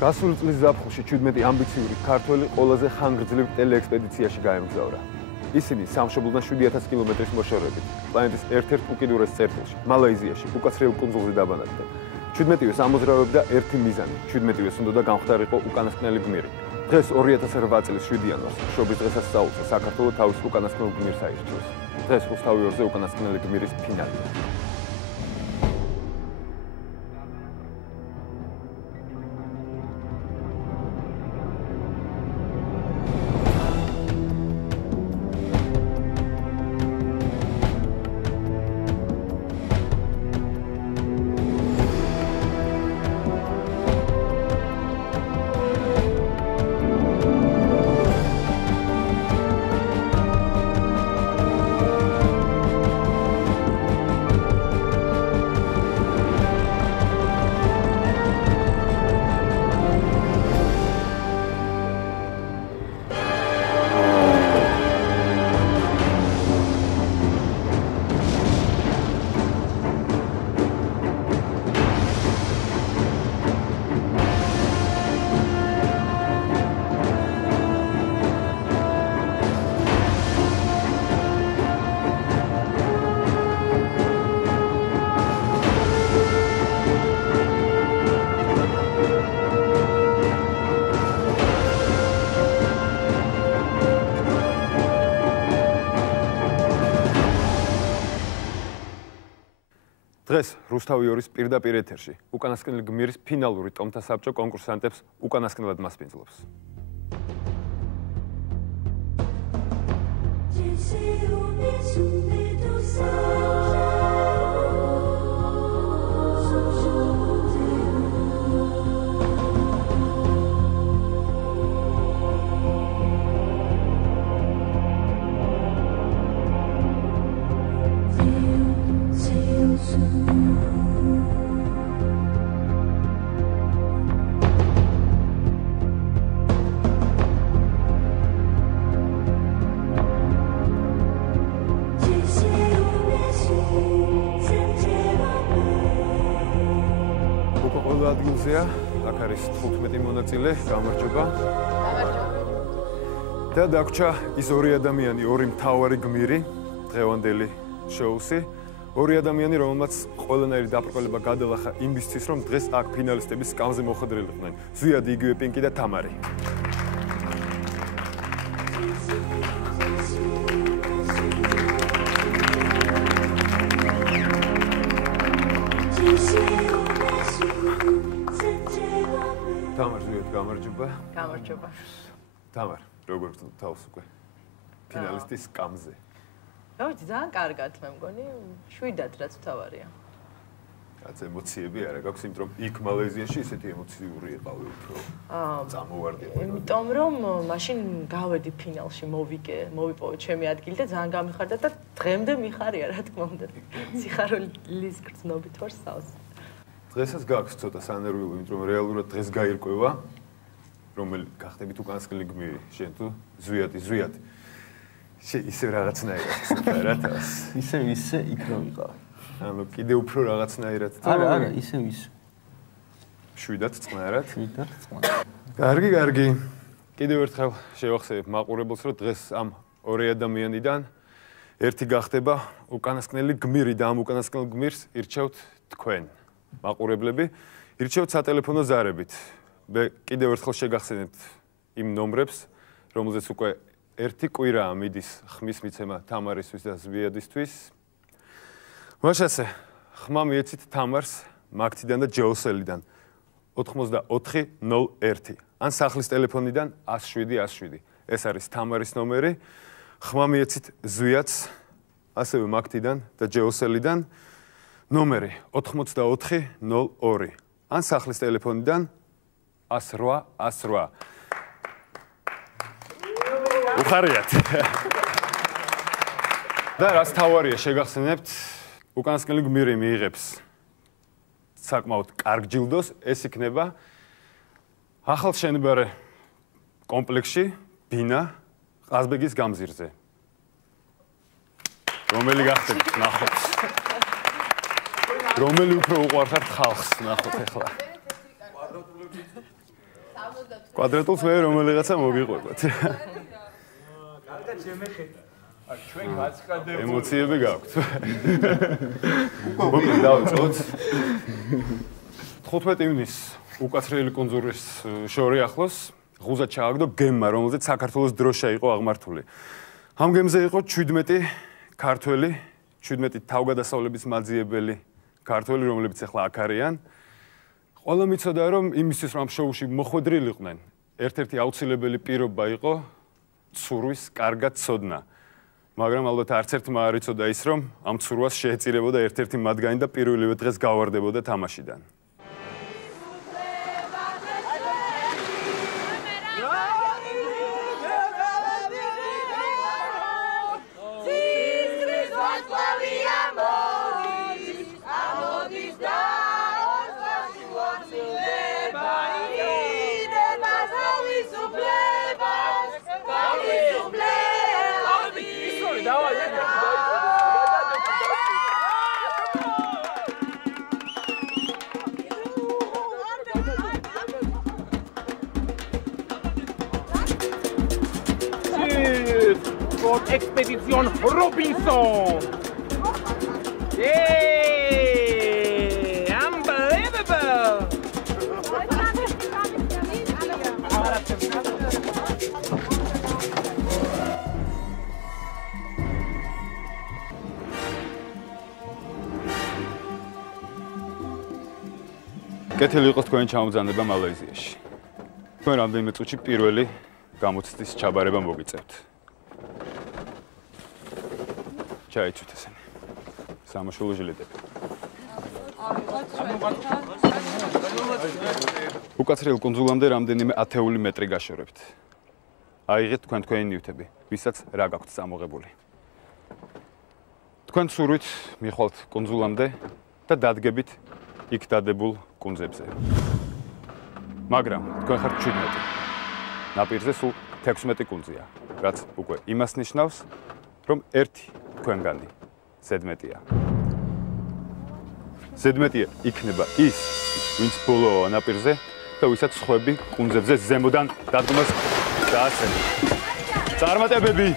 გასული წლის ზაფხულში 17 ამბიციური ქართველი ყველაზე ხანგრძლივ ტელეექსპედიციაში გაემგზავრა. ისინი სამშობლოდან 7000 კილომეტრის მოშორებით პლანეტის ერთ-ერთ უკიდურეს წერტილში, მალაიზიაში, უკაცრიელ კუნძულზე დაბანაკდნენ. 17-ვეს ამოძრავებდა ერთი მიზანი, 17-ვეს უნდა გამხდარიყო უკანასკნელი გმირი. დღეს 2008 წლის 7 იანვარს, შობის დღესაც სწავლობს საქართველოს თავის უკანასკნელ გმირს აირჩევს. დღეს რუსთავი 2-ზე უკანასკნელი გმირის ფინალია. დღეს რუსთავი 2-ის პირდაპირ ეთერში უკანასკნელი გმირის ფინალური ტომთა საბჭო კონკურსანტებს უკანასკნელად მასპინძლობს. ადგილზეა, აქ არის 15 მონაწილე, გამარჯობა. და დაგვრჩა ის ორი ადამიანი, ორი მთავარი გმირი, დღევანდელი შოუსი. ორი ადამიანი, რომელმაც ყველანაირი დაბრკოლება გადალახა იმისთვის, რომ დღეს აქ ფინალისტების სკამზე მოხვედრილიყვნენ. ზვიად, იგივე პინკი და თამარი. თამარ, ზვიად, გამარჯობა. გამარჯობა. თამარ, როგორ თავს უკვე ფინალისტის სკამზე? გავიცი, ძალიან კარგად, მე მგონი, შვიდად რაც თავარია. რაც ემოციები არა გაქვს, იმიტომ რომ იქ მალაიზიაში ისეთი ემოციური იყავი უფრო. წამოვარდი. იმიტომ რომ მაშინ გავედი ფინალში, მოვიპოვე ჩემი ადგილი და ძალიან გამიხარდა და დღემდე მიხარია, რა თქმა უნდა. სიხარულის გრძნობით ვარ სავს. დღესაც გაქვს ცოტა სანერვიულო, იმიტომ რომ რეალურად დღეს გაირკვევა, რომელი გახდებით უკანასკნელი გმირი, შენ თუ ზვიად. ისე რაღაცნაირად რა თავს. ისე იქ რო ვიყავ. ანუ კიდე უფრო რაღაცნაირად. არა, ისე. შვიდად წყნარად. წყნარად. კარგი. კიდევ ერთხელ შევახსენებ მაყურებელს, რომ დღეს ამ ორი ადამიანიდან ერთი გახდება უკანასკნელი გმირი და ამ უკანასკნელ გმირს ირჩევთ თქვენ, მაყურებლები. ირჩევთ სატელეფონო ზარებით. მე კიდევ ერთხელ შეგახსენებთ იმ ნომრებს, რომელზეც უკვე ერთი კვირაა მიდის ხმის მიცემა თამარისთვის და ზვიადისთვის. მაშასე, ხმა მიეცით თამარს მაგთიდან და ჯეოსელიდან 8401 ან სახლის ტელეფონიდან 107. ეს არის თამარის ნომერი. ხმა მიეცით ზვიადს ასევე მაგთიდან და ჯეოსელიდან ნომერი 8402 ან სახლის ტელეფონიდან 108. უხარიათ. და რაც თავარია შეგახსენებთ, უკანასკნელი გმირი მიიღებს საკმაოდ კარგ ჯილდოს, ეს იქნება ახალშენებარე კომპლექსში ბინა ყაზბეგის გამზირზე. რომელი გახდებით, ნახოთ. რომელი უფრო უყვართ ხალხს, ნახოთ ახლა. კვადრატულს მე რომელიღაცა მოგიყვებათ. კარგად შემეხედა. ჩვენ გაცხადებული ემოციები გაქვთ. უკვე დავიწყოთ. 15 ივნისს უკაცრიელი კუნძულის შორი ახლოს ღუზა ჩააგდო გემმა, რომელზეც საქართველოს დროშა იყო აღმართული. ამ გემზე იყო 17 ქართველი, 17 თავგადასავლების მაძიებელი ქართველი, რომლებიც ახლა აქ არიან. ყველა მიცოდა, რომ იმისთვის, რომ შოუში მოხვედრილიყვნენ, ერთ-ერთი აუცილებელი პირობა იყო ცურვის კარგად ცოდნა. მაგრამ ალბათ არც ერთმა არ იცოდა ის, რომ ამ ცურვას შეეწირებოდა ერთ-ერთი მათგანი და პირველივე დღეს გავარდებოდა თამაშიდან. Expedition Robinson! Yay! Unbelievable! კეთილი იყოს თქვენი ჩამობრძანება მალაიზიაში. თქვენ რამდენიმე წუთში პირველი გამოცდის ჩაბარება მოგიწევთ. ჩაიცვით ესენი. სამოშულო ჟილეტები. უკაცრიელ კუნძულამდე რამდენიმე ათეული მეტრი გაშორებთ. აიღეთ თქვენი ნივთები, ვისაც რა გაქვთ წამოღებული. თქვენ სურვით მიხვალთ კუნძულამდე და დადგებით იქ დადებულ კუნძებზე. მაგრამ თქვენ ხართ 17. ნაპირზე სულ 16 კუნძია, რაც უკვე იმას ნიშნავს, რომ ერთი თქვენგანი ზედმეტია. ზედმეტია იქნება ის, ვინც ბოლოა ნაპირზე და ვისაც სხვები კუნძებზე ზემოდან დადგმას დაასწრებენ. წარმატებები!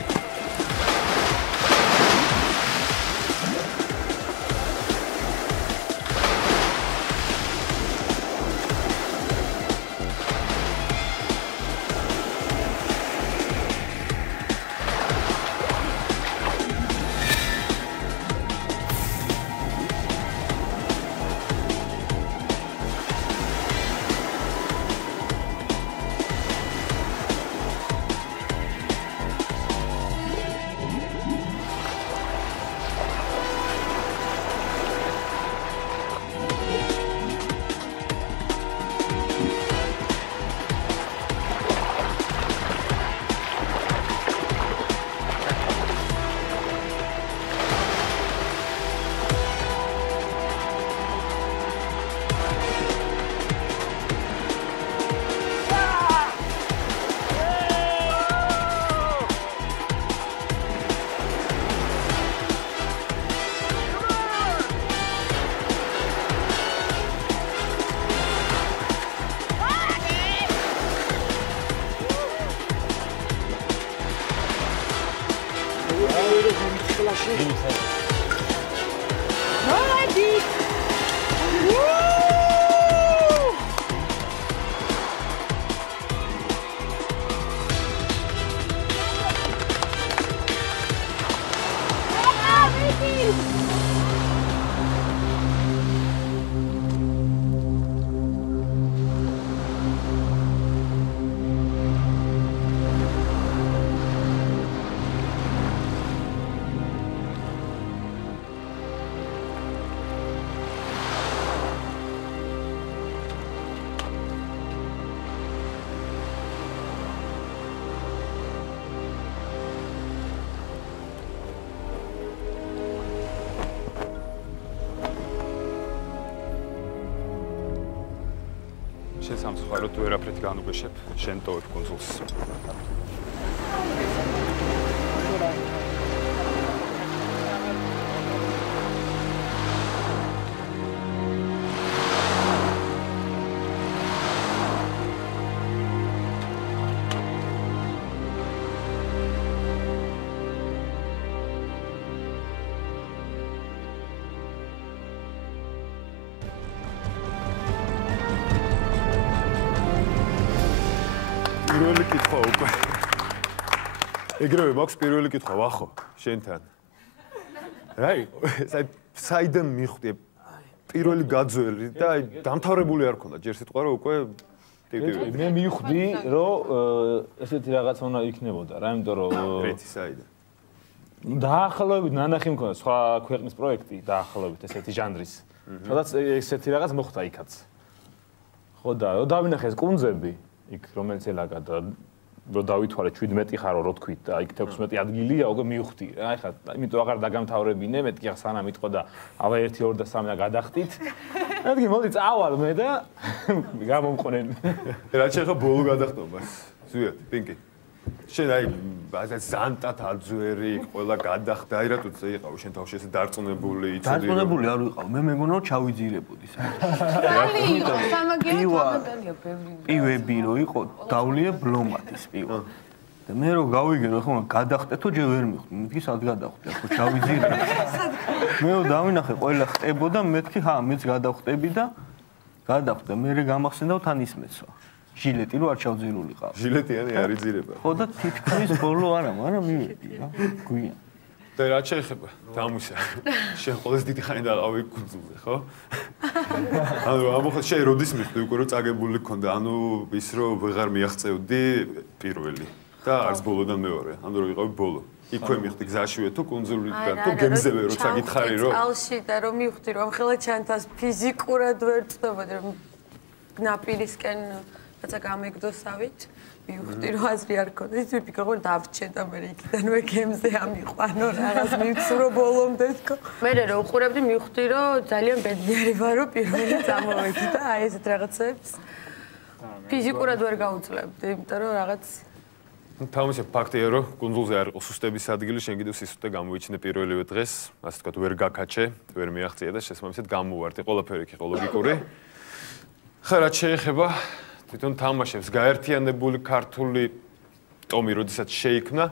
შენ სამწუხაროდ ვერაფრით განუგეშებ, შენ ტოვებ კუნძულს. პირველი კითხვა უკვე. ეგრევე მაქვს პირველი კითხვა, ვახო, შენთან. რა იყო? საიდან მიხვდი პირველი გაძველი და აი დამთავრებული არ ქონდა ჯერ სიტყვა რომ უკვე მე მივხვდი რომ ესეთი რაღაც უნდა იქნებოდა რა იმიტომ რომ რეცი საიდან დაახლოებით ნანახი მქონდა სხვა ქვეყნის პროექტი დაახლოებით ესეთი ჟანრის სადაც ესეთი რაღაც მოხდა იქაც ხო და დავინახე ეს კუნძები იქ რომელიც ელაგა და რომ დავითვალე 17 ხარო რო თქვით და იქ 16 ადგილია უკვე მივხვდი აი ხა იმიტომ აღარ დაგამთავრებინე მეთქი ახ სანამ იტყვა და ავა 1 2 და 3 და გადახტით მეთქი მოდი წავალ მე და გამომყვნენ რა შეიძლება ბოლო გადახტობას ზუსტად პინკი შენ აი ზანტად აძვერი ყველა გადახდა აი რატო იყავ შენ თავში ესე დარწმუნებული იცოდი დარწმუნებული არ ვიყავ მე მეგონა რომ ჩავიძირებოდი პივები რო იყო დავლია ბლომატის პივა და მე რო გავიგე რომ ხომ გადახტეთო ჯერ ვერ მიხვდი მეთქი სად გადახტე ხო ჩავიძირე მე რო დავინახე ყველა ხტებოდა მეთქი ჰა მეც გადახტები და გადახტე მე გამახსენდა თან ისმეცვა ჟილეტი რო არ ჩავძირულიყავ. ჟილეტიანი არ იძირება. ხო და თითქმის ბოლო არა, მაგრამ მივედი რა. გვიან. და რა შეიძლება? დამუშა. შენ ყოველს დიდი ხანი დაყავი კუნძულზე, ხო? ანუ ამოხდა შენ როდის მიხვდი უკვე რომ წაგებული გქონდა, ანუ ის რომ ვეღარ მიაღწევდი პირველი და არც ბოლოდან მეორე, ანუ რომ ვიყავი ბოლო. იქვე მიხვდი გზაშივე თუ კუნძულიდან თუ გემზევე რო წაგითხარი რომ ალში და რომ მივხვდი რომ ხელა ჩანთას ფიზიკურად ვერ წდებოდი რომ ნაპირისკენ რაცა გამეგდოსავით მივხვდი რომ აზრი არ ქონდა ის ვიფიქრე რომ დავრჩე და მე იქიდანვე გემზე ამიყვანო რაღაც მივცურო ბოლომდე თქო მე რო უყურებდი მივხვდი რომ ძალიან ბედნიერი ვარ რომ პირველი წამოვედი და აი ესეთ რაღაცებს ფიზიკურად ვერ გაუძლებდი იმიტომ რომ რაღაც თავისე ფაქტია რომ კუნძულზე არ იყო სუსტების ადგილი შენ კიდევ სისუსტე გამოიჩინე პირველივე დღეს ასე ვთქვათ ვერ გაკაჩე ვერ მიაღწია და შესაბამისად გამოვარდი ყველაფერი იყო ლოგიკური ხა რაც შეეხება თვითონ თამაშებს გაერთიანებული ქართული ტომი როდესაც შეიქმნა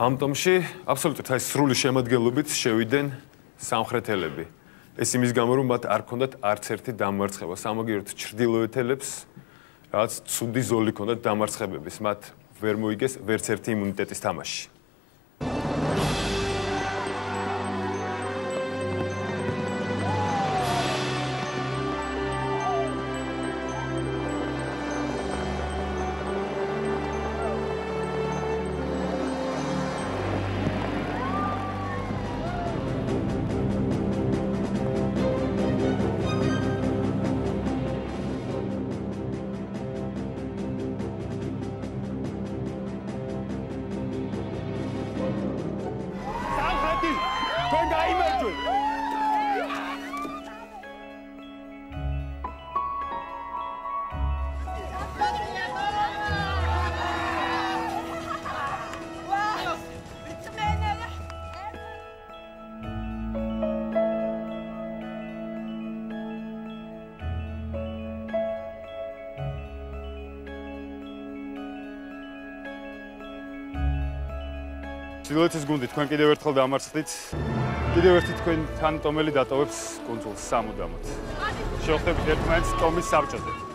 ამ ტომში აბსოლუტურად აი სრული შემადგენლობით შევიდნენ სამხრეთელები ეს იმის გამო რომ მათ არ ქონდათ არც ერთი დამარცხება სამაგიეროდ ჩრდილოეთელებს რაც ცუდი ზოლი ქონდათ დამარცხებების მათ ვერ მოიგეს ვერც ერთი იმუნიტეტის თამაში ჩრდილოეთის გუნდი თქვენ კიდევ ერთხელ დამარცხდით. კიდევ ერთი თქვენთან ტომელი დატოვებს კუნძულს სამუდამოდ. შევხვდებით ერთმანეთს ტომის საბჭოზე.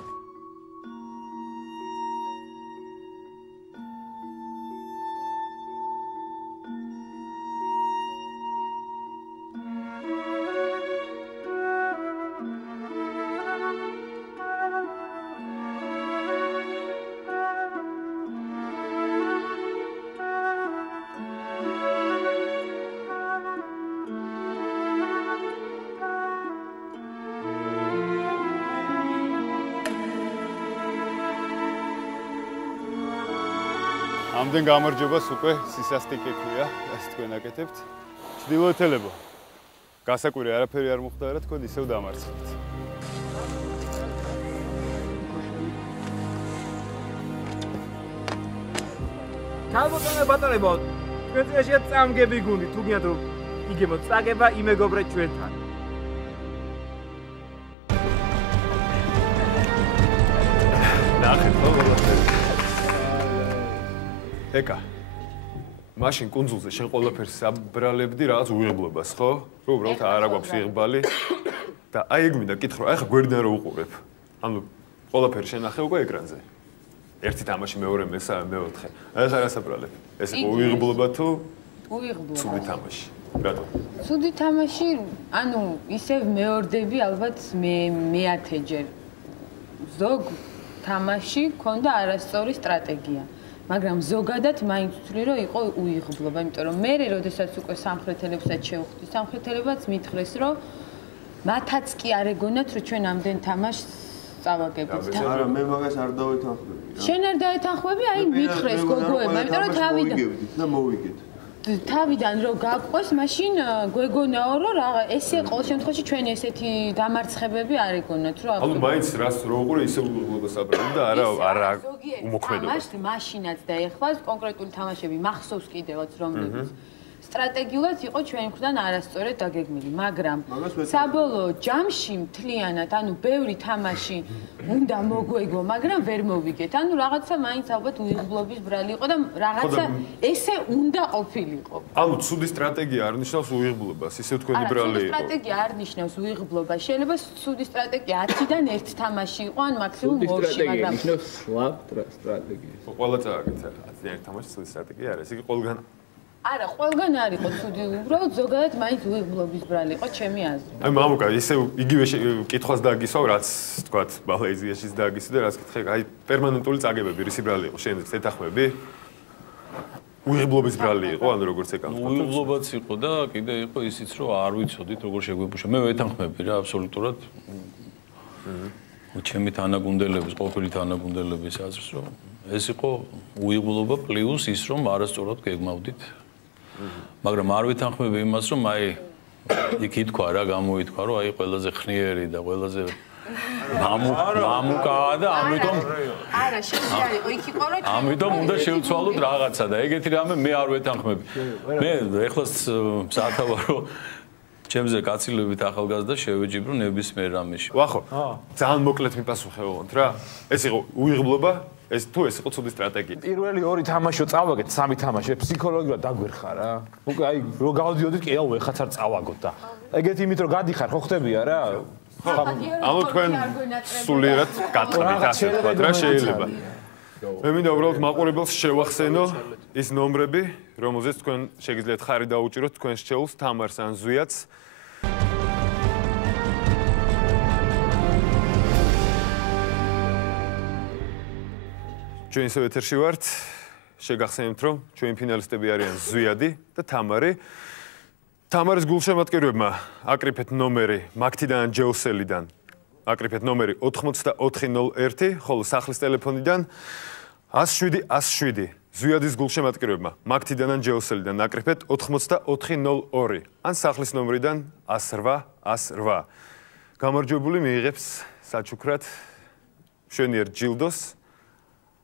ამდენ გამარჯვებას უკვე სისასტიკე ქვია, ასე თქვენ აკეთებთ. ჩრდილოეთელებო. გასაკვირი არაფერი არ მოხდა რა თქვენ ისევ დამარცხდით. ქალბატონო ბატონებო, თქვენ წინაშეა წამგები გუნდი, თუ გინდათ რომ იგებოთ წაგება იმეგობრეთ ჩვენთან. ნახეთ ხო ყველაფერი. ეკა მაშინ კუნძულზე შენ ყველაფერს აბრალებდი რაღაც უიღბლობას ხო? რომ უბრალოდ არ აგვაქვს იღბალი და აი ეგ მინდა კითხრო, აი ხა გვერდიდან რო უყურებ. ანუ ყველაფერი შენახე უკვე ეკრანზე. ერთი თამაში მეორე მეოთხე. ეს არასაბრალები. ეს იყო უიღბლობა თუ უიღბლობა. ცუდი თამაში. რატო? ცუდი თამაში, ანუ ისევ მეორდები ალბათ მეათეჯერ. ზოგ თამაში ქონდა არასწორი სტრატეგია. მაგრამ ზოგადად მაინც ვთვლი, რომ იყო უიღბლობა, იმიტომ რომ მე როდესაც უკვე სამხრეთელებსაც შევხვდი, სამხრეთელებაც მითხრეს, რომ მათაც კი არ ეგონათ, რომ ჩვენ ამდენ თამაშს წავაგებთ. არა, მე მაგას არ დავეთანხმები. შენ არ დაეთანხმები, აი მითხრეს გოგოებმა, იმიტომ რომ თავიდან რომ გაგვყვეს, მაშინ გვეგონაო, რომ რაღა ესე ყოველ შემთხვევაში ჩვენი ესეთი დამარცხებები არ ეგონათ, რომ ანუ მაინც რას რო უყურე ისე უიღბლობას აბრალებ და არა უმოქმედობა. მაშინაც და ეხლა კონკრეტული თამაშები მახსოვს კიდევაც რომლებიც სტრატეგიულად იყო ჩვენ მხრიდან არასწორად დაგეგმილი, მაგრამ საბოლოო ჯამში მთლიანად, ანუ ბევრი თამაში უნდა მოგვეგო, მაგრამ ვერ მოვიგეთ. ანუ რაღაცა მაინც ალბათ უიღბლობის ბრალი იყო და რაღაცა ესე უნდა ყოფილიყო. ანუ ცუდი სტრატეგია არ ნიშნავს უიღბლობას, ისე თქვენი ბრალი იყო. ცუდი სტრატეგია არ ნიშნავს უიღბლობას. შეიძლება ცუდი სტრატეგია 10-დან 1 თამაში იყო, ან მაქსიმუმ 2-ში, მაგრამ ნიშნავს სლაბ სტრატეგია. ყველა წააგეთ 10-დან 1 თამაში ცუდი სტრატეგია არის. იგი ყველგან არა, ყველგან არ იყო ცუდი, უბრალოდ ზოგადად მაინც უიღბლობის ბრალი იყო ჩემი აზრით. აი მამუკა, ისე იგივე კითხვას დაგისვავ, რაც თქვათ, მალაიზიაშიც დაგისვი და რაც კითხე, აი პერმანენტული წაგებები, რისი ბრალი იყო, შენ ეთანხმები? უიღბლობის ბრალი იყო, ანუ როგორც ეკავ. უიღბლობაც იყო და კიდე იყო ისიც, რომ არ ვიცოდით როგორ შეგვებუშა. მე ვეთანხმები რა, აბსოლუტურად. ჩემი თანაგუნდელების, ყოფილი თანაგუნდელების აზრს, რომ ეს იყო უიღბლობა პლუს ის, რომ არასწორად გეგმავდით. მაგრამ არ ვეთანხმები იმას, რომ აი იქ ითქვა რა, გამოითქვა, რომ აი ყველაზე ხნიერი და ყველაზე მამუკაა და ამიტომ არა, შეიძლება იყო იქ იყო რომ ამიტომ უნდა შევცვალოთ რაღაცა და ეგეთი რამე მე არ ვეთანხმები. მე ეხლაც სათავარო ჩემზე კაცილებით ახალგაზრდა შევეჯიბრო ნებისმიერ რამეში. ვახო, ძალიან მოკლედ მიპასუხებოთ რა. ეს იყო უიღბლობა, ეს თუ ეს იყო ცუდი სტრატეგია. პირველი ორი თამაშო წავაგეთ, სამი თამაში, ფსიქოლოგიურად დაგვერხა რა. უკვე აი რო გავდიოდით, კი აუ ეხაც არ წავაგოთ და. ეგეთი იმით რომ გადიხარ, ხო ხდებია რა. ანუ თქვენ სულიერად გატყდით ასე ვთქვათ რა შეიძლება. მე მინდა უბრალოდ მაყურებელს შევახსენო ის ნომრები, რომელზეც თქვენ შეგიძლიათ ხარი დაუჭიროთ თქვენს რჩეულს, თამარს ან ზვიათს. ჩვენ ისევ ეთერში ვართ. შეგახსენებთ, რომ ჩვენი ფინალისტები არიან ზვიადი და თამარი. თამარის გულშემატკივრებმა აკრიფეთ ნომერი მაგთიდან ჯეოსელიდან. აკრიფეთ ნომერი 8401, ხოლო სახლის ტელეფონიდან 107-107. ზვიადის გულშემატკივრებმა მაგთიდან ან ჯეოსელიდან აკრიფეთ 8402, ან სახლის ნომრიდან 108-108. გამარჯვებული მიიღებს საჩუქრად მშვენიერ ჯილდოს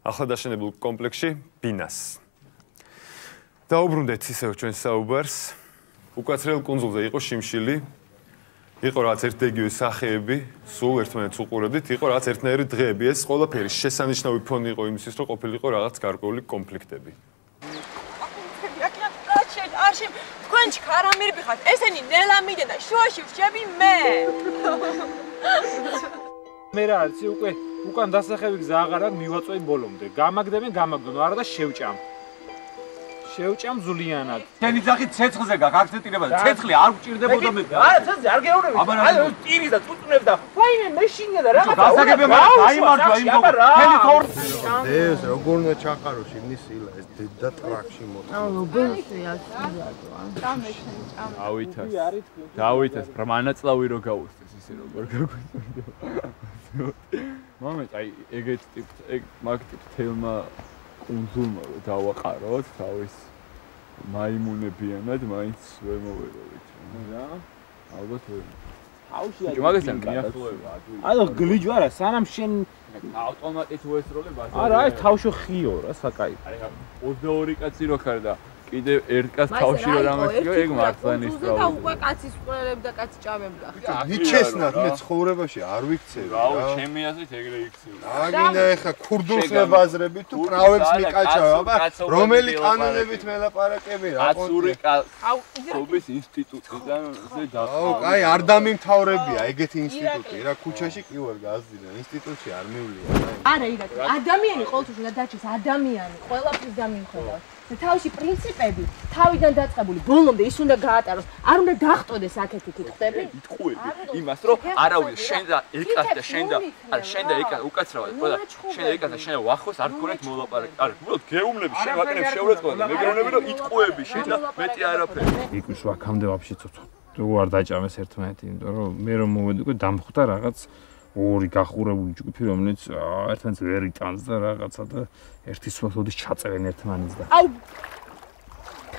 ახლადაშენებულ კომპლექსში ბინას. დაუბრუნდეთ ისევ ჩვენს საუბარს. უკაცრიელ კუნძულზე იყო შიმშილი, იყო რაღაც ერთდაგივე სახეები, სულ ერთმანეთს უყურებდით, იყო რაღაც ერთნაირი დღეები. ეს ყველაფერი შესანიშნავი ფონი იყო იმისთვის, რომ ყოფილიყო რაღაც გარკვეული კონფლიქტები. თქვენ ჩქარამირები ხართ, ესენი ნელა მიდენ და შუაში ვშები მე. მე რა არის, უკვე უკან დასახევი გზა აღარ აქვს, მივაწვევი ბოლომდე. გამაგდებენ, არა და შევჭამ. შევჭამ ზულიანად. შენი ძაღი ცეცხლზე გაქვს, აქ ცეტირება და ცეცხლი არ გჭირდებოდა მე. არა, ცეცხლზე არ გეუბნები. აი, ტირის და წუწუნებს და ვაიმე მეშინია და რაღაცა. გასაგებია, მაგრამ დაიმარჯვა იმ თელი თორ. ეს როგორ უნდა ჩაყარო შიგნის სილა, ეს დედა ტრაქში მოწ. აუ, ბოლოსია სიადო. წამეჩენ, წამე. დავითას პრამანაწლავი რო გაუსწეს ისე როგორ გაგვიწევდა. მომენტ აი ეგეთ ტიპ ეგ მაგ ტიპ თელმა კუნძულმა რო დავაყაროთ თავის მაიმუნებიანად მაინც ვერ მოვეროვით რა ალბათ ვერ აუშია მაგასთან მიახლოება ანუ გლიჯ არა სანამ შენ ავტომატით უესროლებ ასე არა აი თავშო ხიო რა საკაი აი 22 კაცი რო ხარ და კიდევ ერთ კაც თავში რომ ამაშიო, ეგ მართლანის და უკვე კაცის ყურელებ და კაცი ჭამებდა. ნიჩესნად მე ცხოვრებაში არ ვიქცევი რა. აუ, ჩემი აზრით ეგრე იქცევი. აგინდა ეხა ქურდულს მებაზრები თუ პრავებს მიკაჭავ, აბა რომელი კანონებით მელაპარაკები რა კონტი. აცური ყობის ინსტიტუტიდან ზე დახო. აუ, კაი, არ დამიმთავრებია ეგეთი ინსტიტუტი რა, ქუჩაში კი ვარ გაზრდა, ინსტიტუტში არ მივლია. არა, ირაკლი, ადამიანი ყოველთვის უნდა დაჩეს ადამიანი, ყველაფრის დამიმხედავს. და თავისი პრინციპები თავიდან დაწყებული ბოლომდე ის უნდა გაატაროს, არ უნდა დახტოდეს აქეთ-იქ ხვდები? იტყუები იმას, რომ არავის შენ და ეკაც და შენ და არა შენ და ეკაც უკაცრავად ყველა შენ და ეკაც და შენ ვახოს არ გქონეთ მოლაპარაკე. არა, უბრალოდ გეუბნები შენ ვაკრებ შეურაცხყოფა და მე გეუბნები რომ იტყუები შენ და მეტი არაფერი. იქ ვაქამდე ვაფშე ცოცხლ. თუ არ დაჭამეს ერთმანეთი, იმიტომ რომ მე რომ მოვედი უკვე დამხვდა რაღაც ორი გახურებული ჯგუფი, რომელიც ერთმანეთს ვერ იტანს და რაღაცა და ერთი სვასოდის ჩაწერენ ერთმანეთს და აუ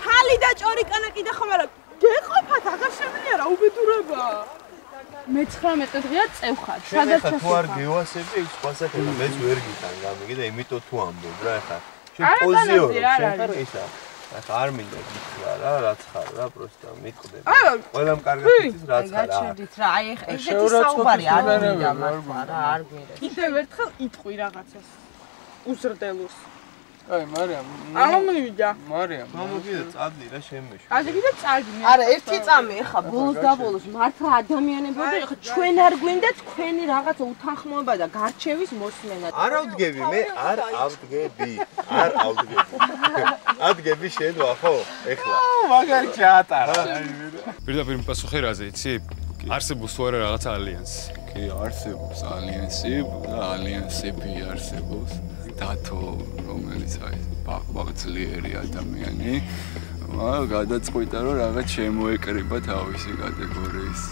ხალი და ჭორიკანა კიდე ხომ არა გეყოფათ აღარ შემიძლია რა უბედურება მე-19 დღეა წევხარ სადაც ჩასვლა თუ არ გევასები ის სხვასაკეთა მეც ვერ გიტან გამიგე და იმიტომ თუ ამბობ რა ეხა შენ პოზიორო შენ ხარ ისა ეხა არ მინდა გითხრა რა რაც ხარ რა პროსტა მიტყდები ყველამ კარგად იცის რაც ხარ რა გაჩერდით რა აი ესეთი საუბარი არ მინდა მართლა რა არ გვინდა კიდევ ერთხელ იტყვი რაღაცას უზრდელოს აი მარიამ ამოვიდა მარიამ გამოგიდა წადი რა შემეშ ასე კიდე წადი არა ერთი წამი ეხა ბოლოს და ბოლოს მართლა ადამიანებო და ეხა ჩვენ არ გვინდა თქვენი რაღაცა უთანხმოება და გარჩევის მოსმენა არ ავდგები მე არ ავდგები არ ავდგები ადგები შენ ვახო ეხლა მაგარი ჩაატარა პირდაპირ პასუხი რაზე იცი არსებობს თუ არა რაღაც ალიანსი კი არსებობს ალიანსი და ალიანსები არსებობს დათო რომელიც აი ბაღბაღძლიერი ადამიანი გადაწყვიტა რომ რაღაც შემოეკრიბა თავისი კატეგორიის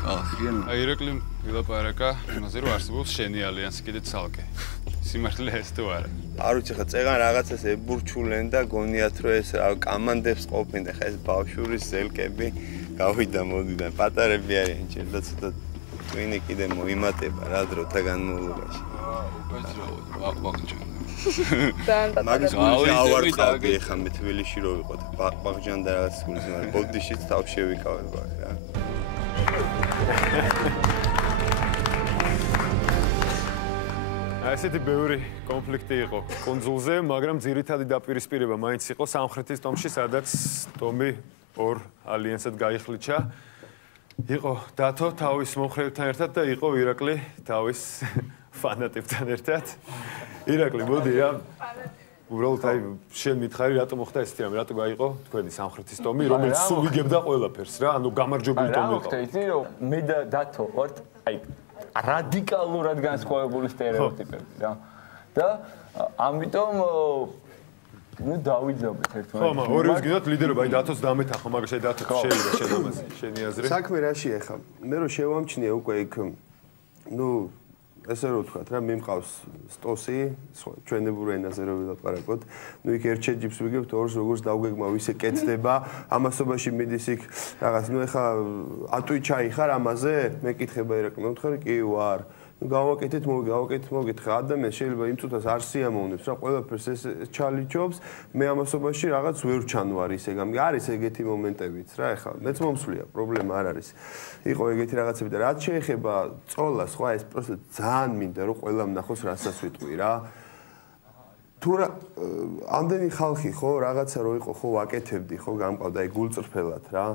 ხალხი აი ირაკლი ვილაპარაკა იმაზე რომ არსებობს შენი ალიანსი კიდე ცალკე სიმართლე ეს თუ არა არ ვიცი ხა წეგან რაღაცას ებურჩულენ და გონიათ რომ ეს კამანდებს ყოფენ და ხა ეს ბავშვურის ზელკები გავიდა მოდიდან პატარები არიან ჯერ და ცოტა twini კიდე მოიმატება რა დროთა განმავლობაში უბრალოდ ბაღბაღჯან მაგის გულში ავარყავდი ეხა მე თბილისში რო ვიყოთ ბაღბაღჯან და რაღაც გულის მაგრამ ბოდიშიც თავში შევიკავებ აქ რა ასეთი ბევრი კონფლიქტი იყო კონძულზე, მაგრამ ძირითადი დაპირისპირება მაინც იყო სამხრეთის ტომში, სადაც ტომი ორ ალიანსად გაიხლიჩა. იყო დათო თავის მომხრეებთან ერთად და იყო ირაკლი თავის ფანატებთან ერთად. ირაკლი, მოდი რა. უბრალოდ აი შენ მითხარი რატომ მოხდა ეს თემა, რატო გაიყო თქვენი სამხრეთის ტომი, რომელიც სულ იგებდა ყველაფერს რა, ანუ გამარჯვებული ტომი იყო. რა მოხდა იცი რომ მე და დათო ვართ აი რადიკალურად განსხვავებული სტერეოტიპები რა. და ამიტომ ნუ დავიძაბეთ ერთმანეთს. ხო, მაგრამ ორივეს გინდათ ლიდერობა, აი დათოს დამეთახო, მაგრამ შენ დათო შეიძლება შენ ამაზე, შენი აზრი. საქმე რაში ახლა? მე რო შევამჩნიე უკვე იქ ნუ ესე რომ ვთქვათ რა, მიმყავს სტოსი, ჩვენებურ ენაზე რო ვილაპარაკოთ. ნუ იქ ერთ შეჯიბს ვიგებთ ორს როგორც დავგეგმავ, ისე კეთდება, ამასობაში მიდის იქ რაღაც, ნუ ახლა ატვი ჩაიხარ ამაზე? მე კითხება ირაკლი, მე ვთქვი კი ვარ. ნუ გავაკეთეთ, მოგეკითხა ადამიანს შეიძლება იმ წუთას არ სიამოვნებს რა, ყველაფერს ეს ჩალიჩობს, მე ამასობაში რაღაც ვერ ჩანვარ ისე გამი. არის ეგეთი მომენტებიც რა, ახლა მეც მომსვლია, პრობლემა არ არის. იყო ეგეთი რაღაცები და რაც შეეხება წოლას, ხო, ეს პროსტო ძალიან მინდა რომ ყველამ ნახოს რასაც ვიტყვი რა. თუ რა ამდენი ხალხი ხო, რაღაცა რო იყო, ხო, ვაკეთებდი, ხო, გამყავდა აი გულწრფელად რა.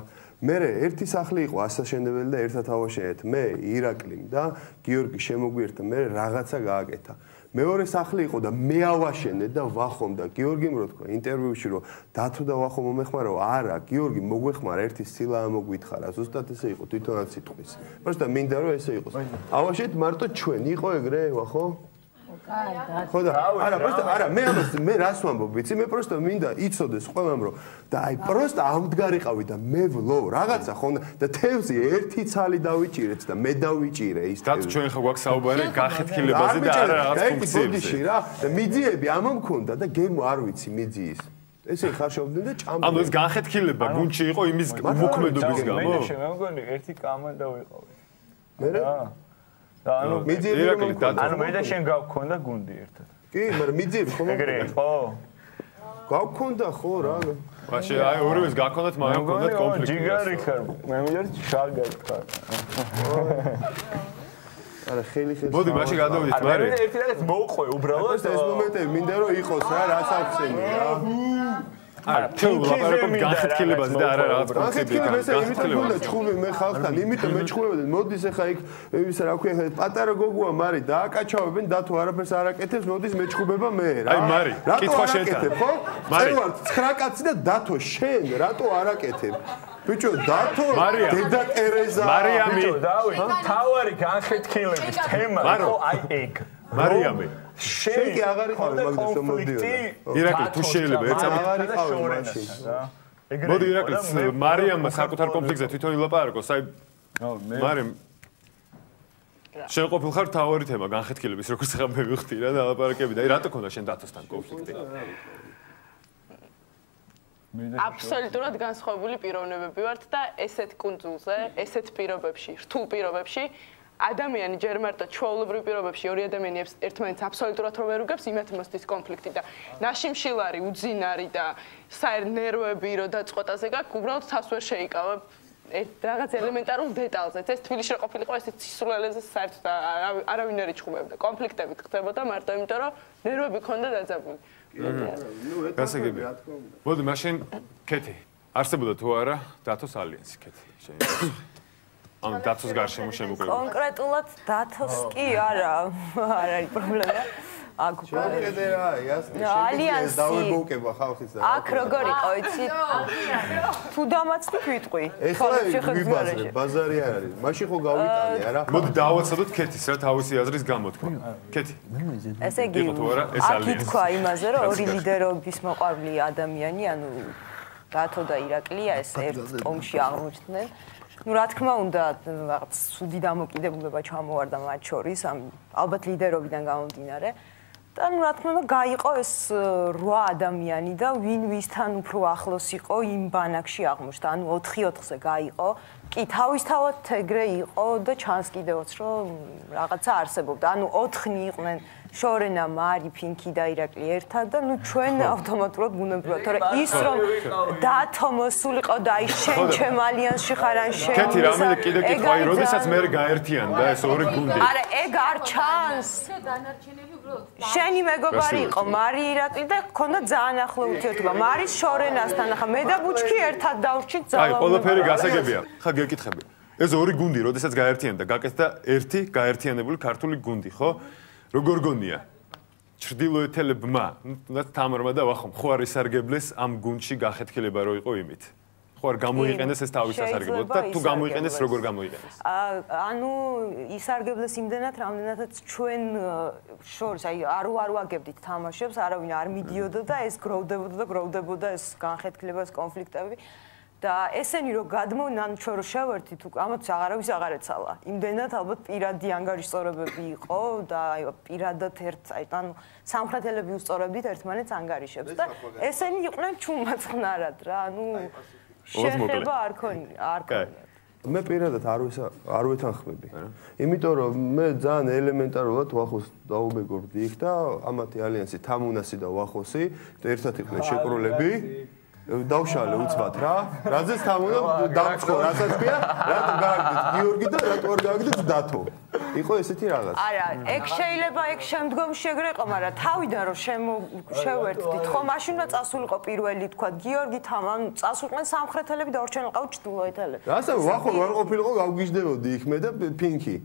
მე ერთი სახლი იყო ასაშენებელი და ერთად ავაშენეთ. მე ირაკლიმ და გიორგი შემოგვიერთა, მე რაღაცა გააკეთა. მეორე სახლი იყო და მე ავაშენე და ვახომ და გიორგიმ რო თქვა ინტერვიუში რომ დათო და ვახო მომეხმარო, არა, გიორგი მოგვეხმარა ერთი სილა მოგვითხრა, ზუსტად ესე იყო თვითონაც სიტყვის. პროსტა მინდა რომ ესე იყოს. ავაშენეთ მარტო ჩვენ, იყო ეგრე, ვახო? ხო და არა, პროსტა არა, მე რას ვამბობ, ვიცი, მე პროსტა მინდა იცოდეს ყველამ რომ და აი პროსტა ამდგარიყავი და მე ვლო რაღაცა ხო და თევზი ერთი ცალი დავიჭირეთ და მე დავიჭირე ის დათო ჩვენ ხო გვაქვს საუბარი გახეთქილებაზე და არა რაღაც ფუნქციებზე რა და მიძიები ამამ მქონდა და გემო არ ვიცი მიძიის ესე ხარშობდნენ და ჭამდნენ ანუ ეს განხეთქილება გუნდში იყო იმის მოქმედობის გამო მე მეგონი ერთი კამანდა ვიყავით მე და ანუ მიძიები ანუ მე და შენ გავქონდა გუნდი ერთად კი მაგრამ მიძიები ხომ ეგრე ხო გავქონდა ხო რა? მაშინ აი ორივეს გაქონდათ, მაგრამ გქონდათ კონფლიქტი. ჯიგარი ხარ, მე მიერ შაგარ ხარ. არა ხელი. მოდი მაშინ გადავიდეთ, მარი. ერთი რაღაც მოუყვე უბრალოდ ეს მომენტები მინდა რომ იყოს რა, რაც ახსენე რა. არა, ჩვენ ვლაპარაკობთ განხეთქილებაზე და არა რაღაც განხეთქილებას, იმიტომ უნდა ჩხუბი მე ხალხთან, იმიტომ მეჩხუბებოდნენ. მოდის ახლა იქ ის რა ქვია, პატარა გოგოა მარი დააკაჩავებენ, დათო არაფერს არ აკეთებს, მოდის მეჩხუბება მე რა. აი მარი, კითხვა შენთან. ხო? წევარ 9 კაცი და დათო შენ რატო არ აკეთებ? ბიჭო, დათო, დედა ტერეზა. მარიამი, დავით, თავარი განხეთქილების თემა იყო აი ეგ. მარიამი. შენ კი აღარ იყავი მაგდას რომ მოდიოდა. ირაკლი, თუ შეიძლება ეცამი. აღარ იყავი მაშინ. მოდი ირაკლი, მარიამმა საკუთარ კონფლიქტზე თვითონ ილაპარაკოს, აი მარიამ შენ ყოფილ ხარ თავარი თემა განხეთქილების, როგორც ხა მე ვიხდი რა და ლაპარაკები და აი რატო ქონდა შენ დათოსთან კონფლიქტი? აბსოლუტურად განსხვავებული პიროვნებები ვართ და ესეთ კუნძულზე, ესეთ პირობებში, რთულ პირობებში ადამიანი ჯერ მარტო ჩვეულებრივ პირობებში ორი ადამიანი ერთმანეთს აბსოლუტურად რომ ვერ უგებს, იმათ მოსდის კონფლიქტი და ნაშიმშილარი, უძინარი და საერ ნერვები რო დაწყვეტაზე გაქვს, უბრალოდ თავს ვერ შეიკავებ რაღაც ელემენტარულ დეტალზე. ეს თბილისში რო ყოფილიყო, ესეც სისულელეზე საერთოდ არავინ არ იჩხუბებდა. კონფლიქტები ხდებოდა მარტო იმიტომ რომ ნერვები ქონდა დაძაბული. გასაგებია. მოდი მაშინ კეთი. არსებობდა თუ არა დათოს ალიანსი კეთი? ანუ დათოს გარშემო შემოგვიყვება. კონკრეტულად დათოს კი არა არის პრობლემა. აქ კონკრეტე რა, ალიანსი დავებოუკება ხალხის და აქ როგორ იყო, იცით? თუ დამაცდით ვიტყვი. ეხლა გვიბაზრე, ბაზარი არ არის. მაშინ ხო გავიტანე არა? მოდი დავაცადოთ კეთის რა თავისი აზრის გამოთქვა. კეთი. ესე იგი, აქ ითქვა იმაზე, რომ ორი ლიდერობის მოყვარული ადამიანი, ანუ დათო და ირაკლია ეს ერთ ტომში აღმოჩნდნენ. ну რა თქმა უნდა რაღაც სუდი დამოკიდებულება ჩამოვარდა მათ შორის ამ ალბათ ლიდერობიდან გამომდინარე და ну რა თქმა უნდა გაიყო ეს 8 ადამიანი და ვინ ვისთან უფრო ახლოს იყო იმ ბანაკში აღმოჩნდა ანუ 4-4-ზე გაიყო კი თავისთავად ეგრე იყო და ჩანს კიდევაც რომ რაღაცა არსებობდა ანუ 4 იყვნენ შორენა, მარი, ფინკი და ირაკლი ერთად და ნუ ჩვენ ავტომატურად გუნებრივად, თორე ის რომ დათო მოსულიყო და აი შენ ჩემ ალიანსში ხარ ან შენ კეთი რამე კიდე კითხვა აი როდესაც მე გაერთიან და ეს ორი გუნდი. არა, ეგ არ ჩანს. დანარჩენები უბრალოდ შენი მეგობარი იყო, მარი, ირაკლი და ქონდა ძალიან ახლო ურთიერთობა. მარის შორენასთან ახლა მე და ბუჩქი ერთად დავრჩით ძალა. აი, ყველაფერი გასაგებია. ხა გეკითხები. ეს ორი გუნდი როდესაც გაერთიან და გაკეთდა ერთი გაერთიანებული ქართული გუნდი, ხო? როგორ გონია ჩრდილოეთელებმა თამარმა და ვახომ ხო არ ისარგებლეს ამ გუნდში გახეთქილება რო იყო იმით ხო არ გამოიყენეს ეს თავის სასარგებლოდ და თუ გამოიყენეს როგორ გამოიყენეს ანუ ისარგებლეს იმდენად რამდენადაც ჩვენ შორს აი არ ვაგებდით თამაშებს არავინ არ მიდიოდა და ეს გროვდებოდა ეს განხეთქილება ეს კონფლიქტები და ესენი რო გადმონან ჩვენ რო შევერთით ამათ აღარავის აღარ ეცალა. იმდენად ალბათ პირადი ანგარიშწორებები იყო და აი პირადად აი ანუ სამხრეთელები უსწორებდით ერთმანეთს ანგარიშებს და ესენი იყვნენ ჩუმაწყნარად რა. ანუ შეხება არ ქონია. მე პირადად არ ვეთანხმები. იმიტომ რომ მე ძალიან ელემენტარულად ვახოს დაუბეგორდი იქ და ამათი ალიანსი თამუნასი და ვახოსი ერთად იყვნენ შეკრულები. დავშალე უცბად რა. რაზეც თამუნა დამწყო, რასაც ქვია, რატო გააგდეთ გიორგი და რატო არ გააგდეთ დათო. იყო ესეთი რაღაც. არა, ეგ შეიძლება ეგ შემდგომში ეგრე იყო, მაგრამ თავიდან რომ შევერთდით, ხო, მაშინ უნდა წასულიყო პირველი თქვა გიორგი თამამ, წასულიყვნენ სამხრეთელები და ორჩენილიყავ ჩრდილოეთელები. რასაც ვახო არ ყოფილიყო გავგიჟდებოდი იქ მე და ფინკი.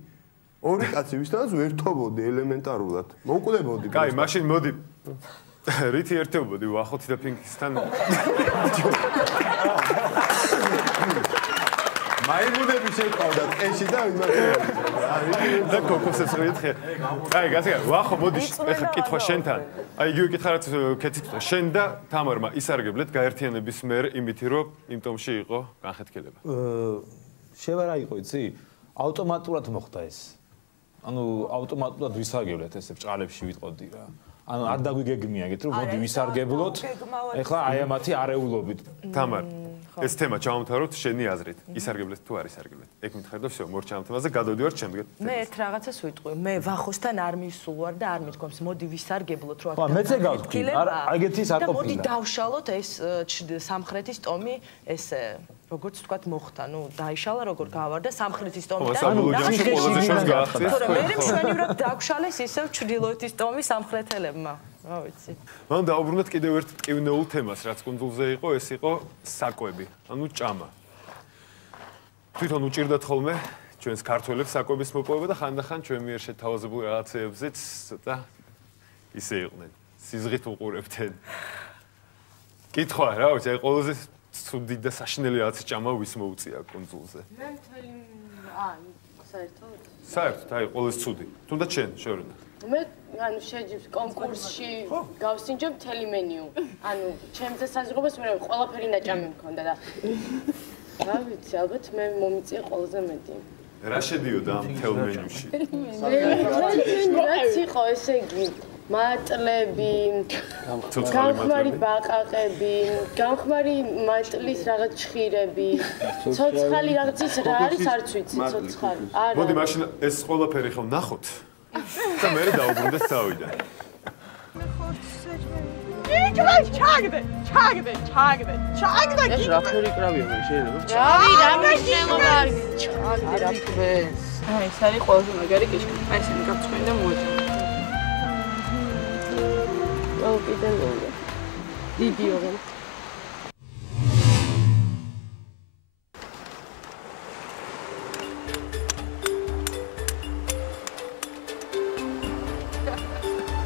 ორი კაცი ვისთანაც ვერთობოდი ელემენტარულად. მოვკვდებოდი. კაი, მაშინ მოდი რითი ერთობოდი ვახოთი და ფინკისთან მაიმუნები შეყავდა ტყეში და იმათი და კოკოსებს რითხე აი გასაგებია ვახო მოდი ეხა კითხვა შენთან აი იგივე კითხვა რაც კეთით შენ და თამარმა ისარგებლეთ გაერთიანების მერ იმითი რომ იმ ტომში იყო განხეთქილება შევა რა იყო იცი ავტომატურად მოხდა ეს ანუ ავტომატურად ვისარგებლეთ ესე ბჭყალებში ვიტყოდი რა ანუ არ დაგვიგეგმიაგეთ რომ მოდი ვისარგებლოთ ეხლა აი ამათი არეულობით თამარ ეს თემა ჩავამთავროთ შენი აზრით ისარგებლეთ თუ არ ისარგებლეთ ეგ მითხარ და всё მორჩა ამ თემაზე გადავდივართ შემდეგ მე ერთ რაღაცას ვიტყვი მე ვახოსთან არ მისულ ვარ და არ მიდგომს მოდი ვისარგებლოთ რომ ხო მეც ეგავთქვი არა ეგეთი საკოფინა მოდი დავშალოთ ეს სამხრეთის ტომი ეს როგორც თქვა მოხდა ნუ დაიშალა როგორ გავარდა სამხრეთის ტომიდან თორე მე მშვენივრად დავშალეს ისევ ჩრდილოეთის ტომი სამხრეთელებმა რა ვიცი მან დაუბრუნდეთ კიდევ ერთ ტკივნეულ თემას რაც კუნძულზე იყო ეს იყო საკვები ანუ ჭამა თვითონ უჭირდათ ხოლმე ჩვენს ქართველებს საკვების მოპოვება და ხანდახან ჩვენ მიერ შეთავაზებულ რაღაცეებზეც ცოტა ისე იყვნენ სიზღით უყურებდნენ კითხვა რა ვიცი აი ყველაზე ცუდი და საშინელი რაღაც ჭამა ვის მოუწია კუნძულზე მე მთელი საერთოდ საერთოდ აი ყველაზე ცუდი თუნდაც შენ შორნა მე ანუ შეჯიბს კონკურსში გავსინჯო მთელი მენიუ ანუ ჩემზე საზღვრებას მე ყველაფერი ნაჭამი მქონდა და რა ვიცი ალბათ მე მომიწია ყველაზე მეტი რა შედიოდა ამ მთელ მენიუში რაც იყო ესე იგი მატლები, გამხმარი ბაყაყები, გამხმარი მატლის რაღაც ჭხირები, ცოცხალი რაღაც ის რა არის არც ვიცი ცოცხალი. არა. მოდი მაშინ ეს ყველაფერი ხო ნახოთ და მე დავუბრუნდეთ თავიდან. ჩაგდე. ეს რა ფერი კრავია მე შეიძლება? რავი, რა მნიშვნელობა არის? ჩაგდე რა ფერს. აი, ეს არის ყველაზე მაგარი კიშკი. აი, ესე მიგაცხენი და მოეწე. კიდე მოვა. დიდი ოღონდ.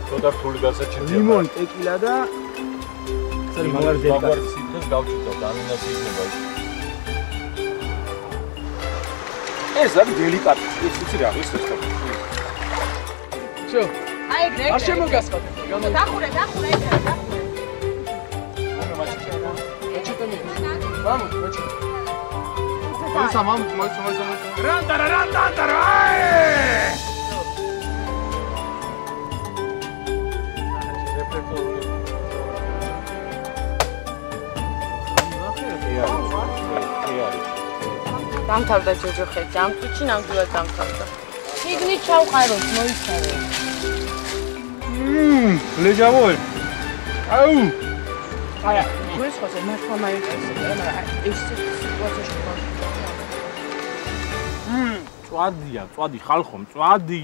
თოთართული დასაჩენია. ლიმონი, ტეკილა და ხელი მაგარი მაგარი სიტყვას გავჩიტავ და ამინას იქნება ის. ეს არის დელიკატი. ეს იცი რა, ის ხდება. всё. აი ეგრე. არ შემოგასხათ. დახურე ეს დახურე. Vamos, macho. Vamos, vamos. Randara. დამთავრდა ჯოჯოხეთი, ამ წუთში ნამდვილად დამთავრდა. შიგნით ჩავყაროთ, მოიცავე. ლეჯავოი. აუ. არა, ეს ხოზე მართლა მაინტერესებდა, მაგრამ ეს სიტუაციაში ხარ. წვადი ხალხო, წვადი.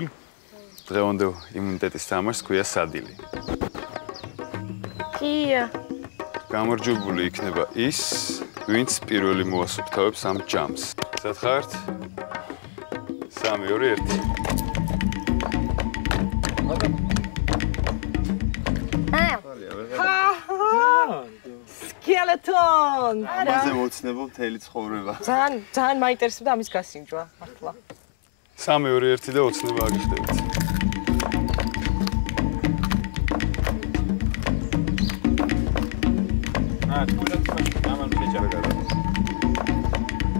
დღევანდელ იმუნიტეტის თამაშს ქვია სადილი. კია. გამარჯვებული იქნება ის, ვინც პირველი მოასუფთავებს ამ ჯამს. სათხართ? 3 2 1. სკელეტონ. ამაზე მოცნებო მთელი ცხოვრება. ძალიან მაინტერესებდა ამის გასინჯვა, მართლა. 3 2 1 და ოცნება აგიხდებით.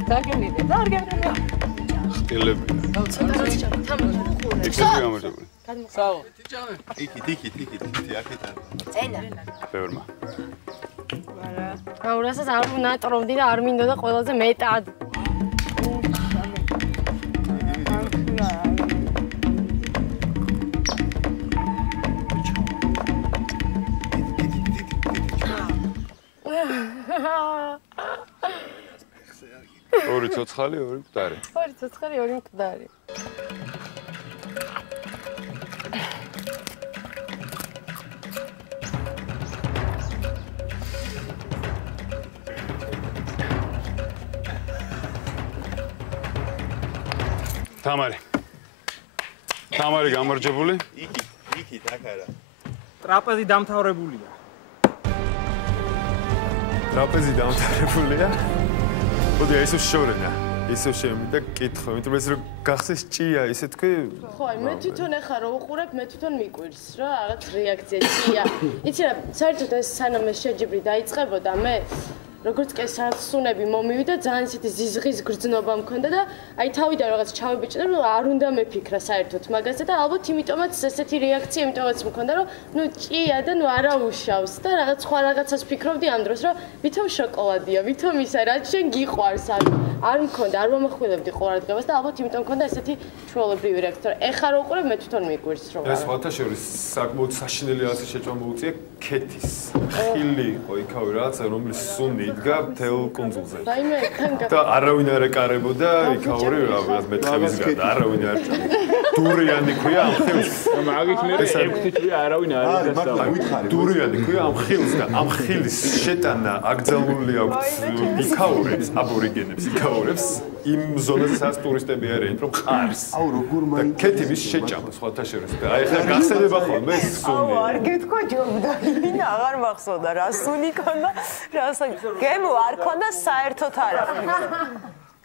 დაგემიდე, და არ გემიდე. ხტილები. ექსპერტი გამარჯვებული. საო. ტიკი, აქეთან. წენა. ბევრმა. აუ, რასაც არ უნატროვდი და არ მინდოდა ყველაზე მეტად. ორი ცოცხალი, ორი მკვდარი. ორი ცოცხალი, ორი მკვდარი. თამარი გამარჯვებული. იქი, დაკარა. ტრაპეზი დამთავრებულია. ტრაპეზი დამთავრებულია. მოდი ისევ შორენა. ისევ შემიდა კითხო, იმიტომ რომ ეს რო გახსეს ჭია, ისე თქვი. ხო, აი მე თვითონ ახლა რო უყურებ, მე თვითონ მიკვირს რა, რაღაც რეაქცია ჭია. იცი რა, საერთოდ ეს სანამ ეს შეჯიბრი დაიწყებოდა, მე როგორც კესარსუნები მომივიდა, ძალიან ისეთი ზიზღის გრძნობა მქონდა და აი თავიდან რაღაც ჩავიბიჭდა, რომ არ უნდა მეფიქრა საერთოდ მაგაზე და ალბათ იმიტომაც ესეთი რეაქცია იმიტომაც მქონდა, რომ ნუ ჭია და ნუ არა უშავს და რაღაც სხვა რაღაცას ფიქრობდი ამ დროს, რომ ვითომ შოკოლადია, ვითომ ისა, რაც შენ გიყვარს, არ მქონდა, არ მომახვილებდი ყურადღებას და ალბათ იმიტომ მქონდა ესეთი ჩვეულებრივი რეაქცია. ეხლა რო უყურებ, მე თვითონ მიგვირს რომ ეს სხვათა შორის საკმაოდ საშინელი რაღაცა შეჭმა მოუწია ქეთის ხილი იყო იქავე რაღაც რომლის სუნი იდგა მთელ კუნძულზე. და არავინ არ ეკარებოდა იქაური რაღაც მეტყევის გარდა არავინ არ ჭამდა. დურიანი ქვია ამ ხილს. მაგით მე ერთი თვე არავინ არ იგასწავლა. დურიანი ქვია ამ ხილს და ამ ხილის შეტანა აკრძალული აქვს იქაურებს, აბორიგენებს იქაურებს იმ ზონაზე სადაც ტურისტები არიან, რომ ყარს. აუ როგორ მაინტერესებს. და ქეთი მის შეჭამა სხვათა შორის. და აი ხა გახსენება ხოლმე სუნი. არ გეთქვა ჯობდა. ინა აღარ მახსოვდა რა სუნი ქონდა, რა გემო არ ქონდა საერთოდ არა.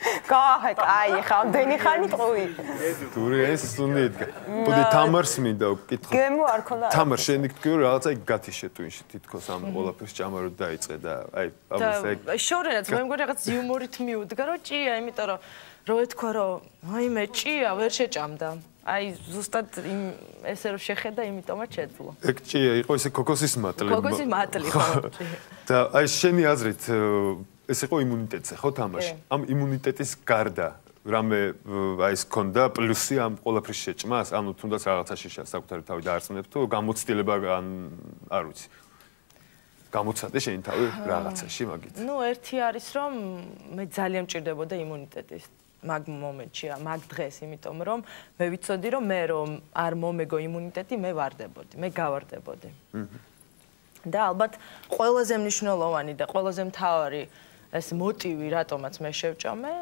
გააჰეკ, აი ხა ამდენი ხანი ტყუი. დურიანის სუნი იდგა. ბუდი თამარს მინდა ვკითხო. გემო არ ქონდა. თამარ შენი თქვი რაღაცა გათიშე თუინში თითქოს ამ ყველაფერს ჭამა რო დაიწყე და აი ამას ეგ. შორენაც მე მგონი რაღაც იუმორით მიუდგა რომ ჭია, იმიტომ რომ რო ეთქვა რომ აი მე ჭია ვერ შეჭამდა. აი ზუსტად ესე რომ შეხედა იმიტომაც შეძლო. ეგ ჭია იყო ესე ქოქოსის მატლი. ქოქოსის მატლი ხო. და აი შენი აზრით ეს იყო იმუნიტეტზე ხო თამაში? ამ იმუნიტეტის გარდა რამე აი ეს ქონდა პლუსი ამ ყველაფრის შეჭმას? ანუ თუნდაც რაღაცაში საკუთარი თავი დაარწმუნებ თუ გამოცდილება არ ვიცი. გამოცადე შენი თავი რაღაცაში მაგით. ნუ ერთი არის რომ მე ძალიან მჭირდებოდა იმუნიტეტის მაგ მომენტში, მაგ დღეს, იმიტომ რომ მე ვიცოდი რომ მე რომ არ მომეგო იმუნიტეტი, მე ვარდებოდი, მე გავარდებოდი. და ალბათ ყველაზე მნიშვნელოვანი და ყველაზე მთავარი ეს მოტივი, რატომაც მე შევჭამე,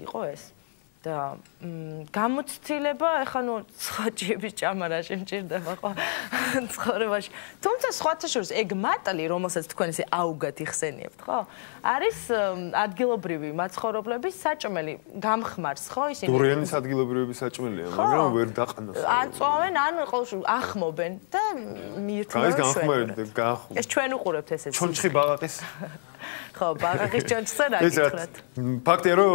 იყო ეს. და გამოცდილება, ეხლა ნუ ცხაჭიების ჭამა რა შემჭირდება ხო ცხოვრებაში. თუმცა სხვათა შორის ეგ მატლი, რომელსაც თქვენ ესე აუგად იხსენიებთ, ხო? არის ადგილობრივი მაცხოვრებლების საჭმელი, გამხმარს, ხო, ისინი? დურიანის ადგილობრივი საჭმელია, მაგრამ ვერ დაყნოს. ან წვავენ, ან ახმობენ და მიირთმევენ. ეს ჩვენ უყურებთ ესეც. ჩონჩხი ბაღაყის ხო, ბაღაყის ჩონჩხზე რა გითხრათ? ფაქტია რომ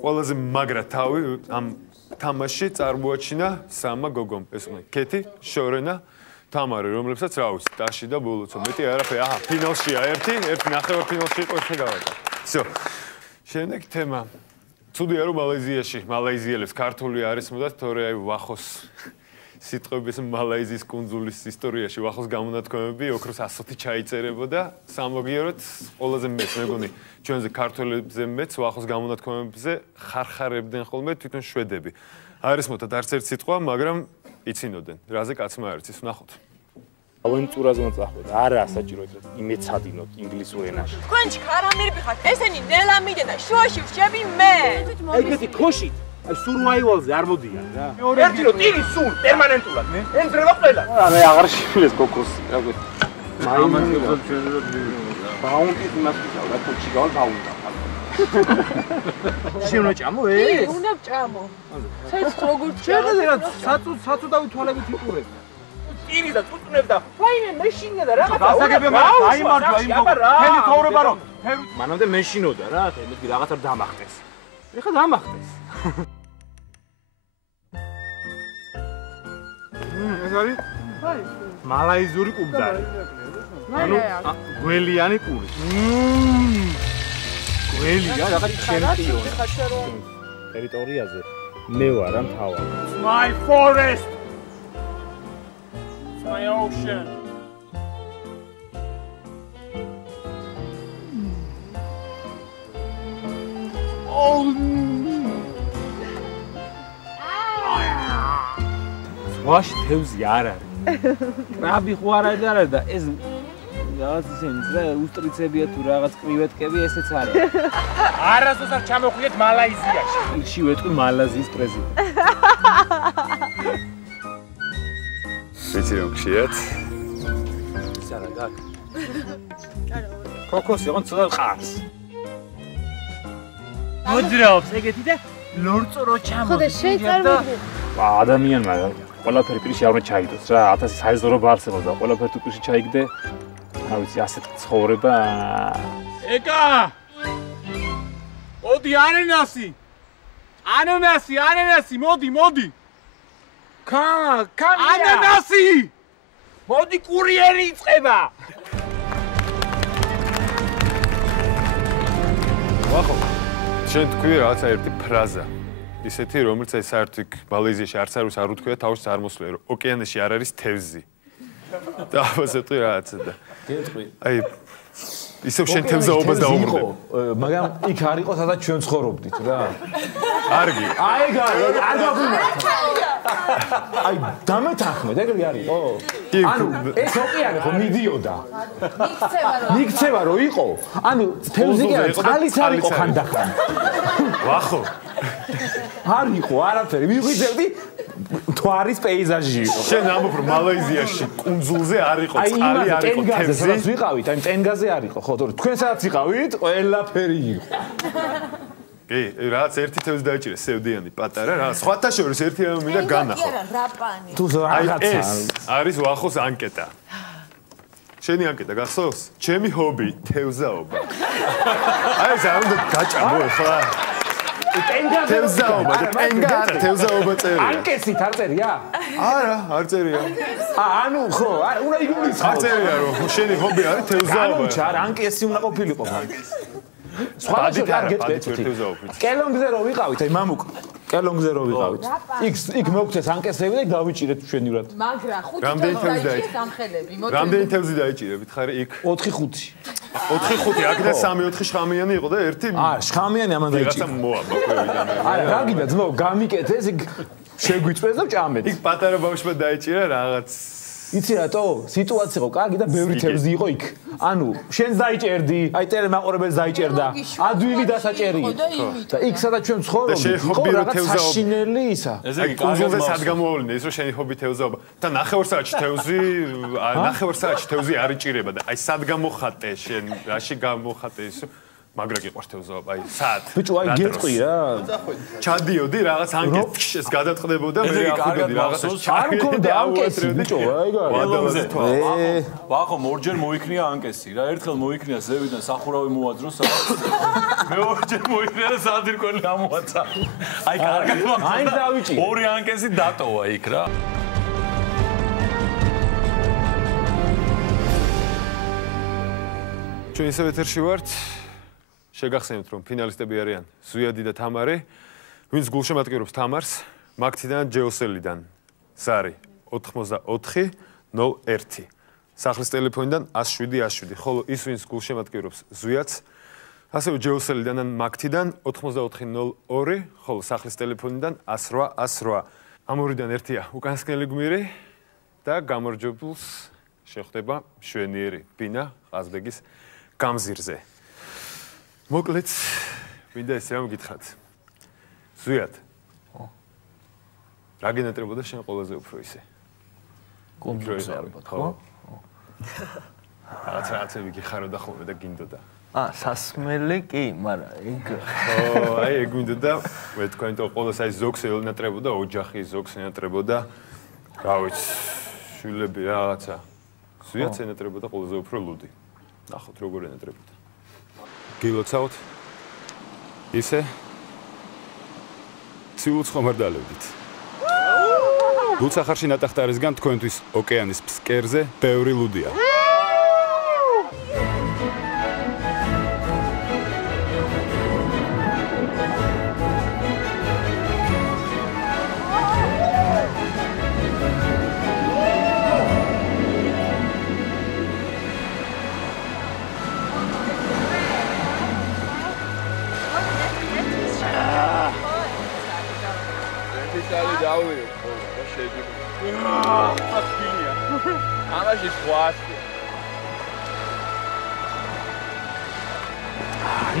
ყველაზე მაგრა თავი ამ თამაში წარმოაჩინა სამა გოგომ. ეს უნდა ქეთი, შორენა, თამარი, რომლებსაც რა ვიცი, ტაში და ბოლოცო. მეტი არაფერი. აჰა, ფინალშია ერთი ნახევარ ფინალში იყო ესე გავაკეთე. всё. შემდეგ თემა. ცუდია რომ მალაიზიელებს ქართული არის მოდათ, თორე აი ვახოს სიტყვების მალაიზიის კუნძულის ისტორიაში ვახოს გამონათქვამები ოქროს 100-ი ჩაიწერებოდა სამოგიეროდ ყველაზე მეც მეგონი ჩვენზე ქართველებზე მეც ვახოს გამონათქვამებზე ხარხარებდნენ ხოლმე თვითონ შვედები. არის მოდათ არც ერთ სიტყვა, მაგრამ იცინოდნენ. რაზე კაცმა არ იცის, ვნახოთ. ავენტურაზე მოწახვეთ. არა საჭიროა იმეცადინოთ ინგლისურ ენაში. თქვენ ჩქარამირები ხართ, ესენი ნელა მიდე და შუაში ვშები მე. ეგეთი ქოშით აი სურვაივალზე არ მოდიან რა. ერთი რო ტირი სულ პერმანენტულად. ენძრება ყველა. არა აღარ შევიდეს კოკოსი, რა გვი. მაინც ჩვენ რო ბაუნტის იმას ვიყავ, თუჩი გავალ ბაუნტა. შენ უნდა ჭამო ეს? უნდა ჭამო. ცეცხ როგორც შეხედე რა საწუ დავითვალებით იყურებ. ტირი და წუწუნებდა. ვაიმე მეშინია და რაღაცა. გასაგებია მაგრამ დაიმარჯვა იმ თელი თაურება რომ მანამდე მეშინოდა რა, მეთქი რაღაცა დამახტეს. ეხლა დამახტეს. ეს არის? მალაიზური კუბდარი. ანუ გველიანი პური. გველია, რაღაც ჩემპიონი. ტერიტორიაზე მე ვარ ამ თავად. My forest. It's my ocean. ვაში თევზი არ არის. კრაბი ხო არ არის და ეს რაღაც ისინი უსტრიცებია თუ რაღაც კრივეტკები ესეც არის. არასდროს არ ჩამოხვიეთ მალაიზიაში. იქში ვეტყვი მალაიზიის პრეზიდენტი. ვიცი რომ ხიათ. ის არა გაკ. კოკოსი ოღონდ ცოტა ყავს. მოძრაობს ეგეთი და ლორწორო ჩამო. ხო და შენ წარმოგიდგენ. ადამიანმა ყველაფერი პირში არ უნდა ჩაიგდოს რა 1000 საიზდრობა არსებობს და ყველაფერი თუ პირში ჩაიგდე რა ვიცი, ასეთ ცხოვრება. ეკა! მოდი ანანასი! ანანასი, მოდი! კამია! ანანასი! მოდი კურიერი იწყება! ვახო, შენ თქვი რაღაცა ერთი ფრაზა. ისეთი, რომელიც აი საერთოდ იქ მალაიზიაში არც არ უთქვია, თავში არ მოსვლა, რომ ოკეანეში არ არის თევზი. და ასე თქვი რაღაცა და. გეტყვი. აი ისევ შენ თევზაობას დაუბრუნე. მაგრამ იქ არ იყო სადაც ჩვენ ცხოვრობდით რა. არგი. აი არ გაგვიმართ. აი დამეთანხმეთ, ეგრე არისო? ანუ ეს ოკეანე ხო მიდიოდა. მიქცევა რომ იყო. ანუ თევზი კი არა, წყალიც არ იყო ხანდახან. ვახო. არ იყო არაფერი. მიგვიძებდი თვარის პეიზაჟი იყო. შენ ამბობ რომ მალაიზიაში კუნძულზე არ იყო წყალი, არ იყო თევზი. სადაც ვიყავით, აი ტენგაზე არ იყო, ხო, თორე თქვენ სადაც იყავით, ყველაფერი იყო. კი, რაღაც ერთი თევზი დაიჭირე, სევდიანი პატარა, რა, სხვათა შორის ერთი რამე მინდა განახო. თუ რაღაცა არის ვახოს ანკეტა. შენი ანკეტა გახსოვს? ჩემი ჰობი თევზაობა. აი ეს არ უნდა გაჭამო ხლა. თევზაობა, თევზაობა წერია. ანკესით არ წერია? არა, არ წერია. ანუ ხო, უნდა იგულისხმო. არ წერია რომ შენი ჰობი არის თევზაობა. განუჩა, ანკესი უნდა ყოფილიყო. სხვა არ გეტყვით. კელონგზე რო ვიყავით, აი მამუკ, კელონგზე რო ვიყავით. იქ მოგწეს ანკესები და გავიჭირეთ ჩვენივრად. მაგრამ 5 თვეს დაიჭირეთ სამხელები. რამდენი თევზი დაიჭირებით ხარ იქ? 4-5. 4-5, აქ და 3-4 შხამიანი იყო და ერთი შხამიანი ამან დაიჭირა. რაღაცა მოაბა ქვევიდან. არა, რა გინდა ძმაო, გამიკეთეს იქ შეგვიწვეს და ჭამეთ. იქ პატარა ბავშვმა დაიჭირა რაღაც იცი რატო? სიტუაცია იყო კარგი და ბევრი თევზი იყო იქ. ანუ შენს დაიჭერდი, აი ტელემაყურებელს დაიჭერდა. ადვილი დასაჭერი იყო. და იქ სადაც ჩვენ ცხოვრობდით, იყო რაღაც საშინელი ისა. აი კუნძულზე სად გამოავლინე ის რომ შენი ჰობი თევზაობა. და ნახევარსაათში თევზი არ იჭირება და აი სად გამოხატე შენ, რაში გამოხატე ის მაგრა გიყვარს თევზაობა, აი საათ. ბიჭო, აი გეტყვი რა. ჩადიოდი რაღაც ანკეტს გადაწყდებოდა მე ახვიდოდი რაღაცა. არ მქონდა ანკესი, ბიჭო, აი გელონგზე. ვახო, მორჯერ მოიქნია ანკესი რა. ერთხელ მოიქნია ზევიდან სახურავი მოაძრო სადაც. მეორჯერ მოიქნია და სადირკველი ამოაცა. აი კარგად მოაწყდა. აი დავიჭირე. ორი ანკესი დატოვა იქ რა. ჩვენ ისევ ეთერში ვართ. შეგახსენებთ რომ ფინალისტები არიან ზუიადი და თამარი. ვინც გულშემატკივრობს თამარს, მაგთიდან ჯეოსელიდან ზარი 8401. სახლის ტელეფონიდან 107-107. ხოლო ის ვინც გულშემატკივრობს ზუიადს, ასევე ჯეოსელიდან ან მაგთიდან 8402, ხოლო სახლის ტელეფონიდან 108-108. ამ ორიდან ერთია უკანასკნელი გმირი და გამარჯვებულს შეხვდება მშვენიერი ბინა ყაზბეგის გამზირზე. მოკლედ, მინდა ეს რამ გითხრათ. ზუიად. რა გენატრებოდა შენ ყველაზე უფრო ისე? კონტროლზე ალბათ, ხო? რაღაცები გიხარო ხოლმე და გინდოდა. სასმელი კი, მაგრამ ეგ აი ეგ გინდოდა, მე თქვენ თო ყოველს აი ზოგს ელნატრებოდა, ოჯახი ზოგს ელნატრებოდა. რა ვიცი, შვილები რაღაცა. ზუიადს ელნატრებოდა ყველაზე უფრო ლუდი. ნახოთ როგორ ელნატრებოდა. გილოცავთ ისე ციულს ხომ არ დალევდით. ლუცახარში ნატახტარისგან თქვენთვის ოკეანის ფსკერზე ბევრი ლუდია.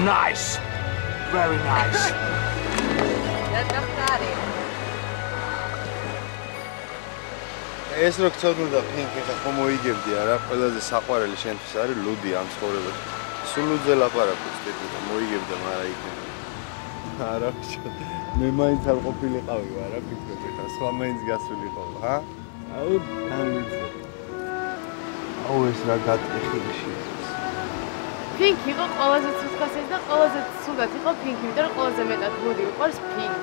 Nice. Very nice. ეს რო გწოდნოდა ფინკი ხა ხომ მოიგებდი არა, ყველაზე საყვარელი შენთვის არის ლუდი ამ ცხოვრებაში. სულ ლუდზე ლაპარაკობს ტიპი და მოიგებდა, მაგრამ იქნება. არა, მე მაინც არ ყოფილიყავი, არა, ფიქრობ ხა სხვა მაინც გასულიყო, ჰა? აუ, ან ლუდზე. აუ ეს რა გატეხილში. Pink იყო ყველაზე ცუცქასეს და ყველაზე ცუდად იყო Pink, იმიტომ რომ ყველაზე მეტად მოდი უყურს Pink.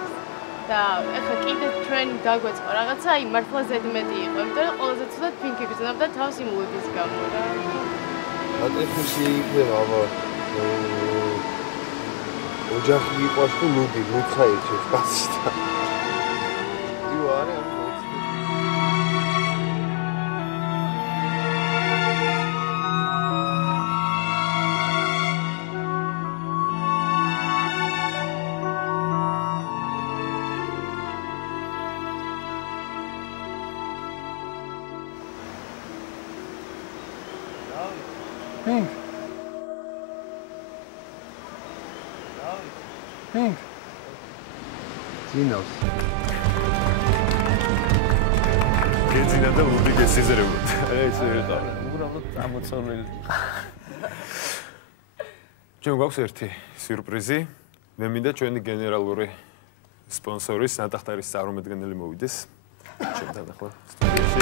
და ეხლა კიდე ჩვენ დაგვეწყო რაღაცა, აი მართლა ზედმეტი იყო, იმიტომ რომ ყველაზე ცუდად Pink იგრძნობდა თავს იმ ლუდის გამო რა. გატეხილში იქნება, აბა. ოჯახი იყვარს თუ ლუდი, ლუდსა ირჩევს კაცი და. იო არა ამ Pink. Pink. Zinos. გეძინა და ლუდი გესიზრებოდ. ეს ვიყავ. უბრალოდ ამოწონილი. ჩვენ გვაქვს ერთი სიურპრიზი. მე მინდა ჩვენი გენერალური სპონსორის ნატახტარის წარმომადგენელი მოვიდეს. ჩვენთან ახლა სტუდიაში.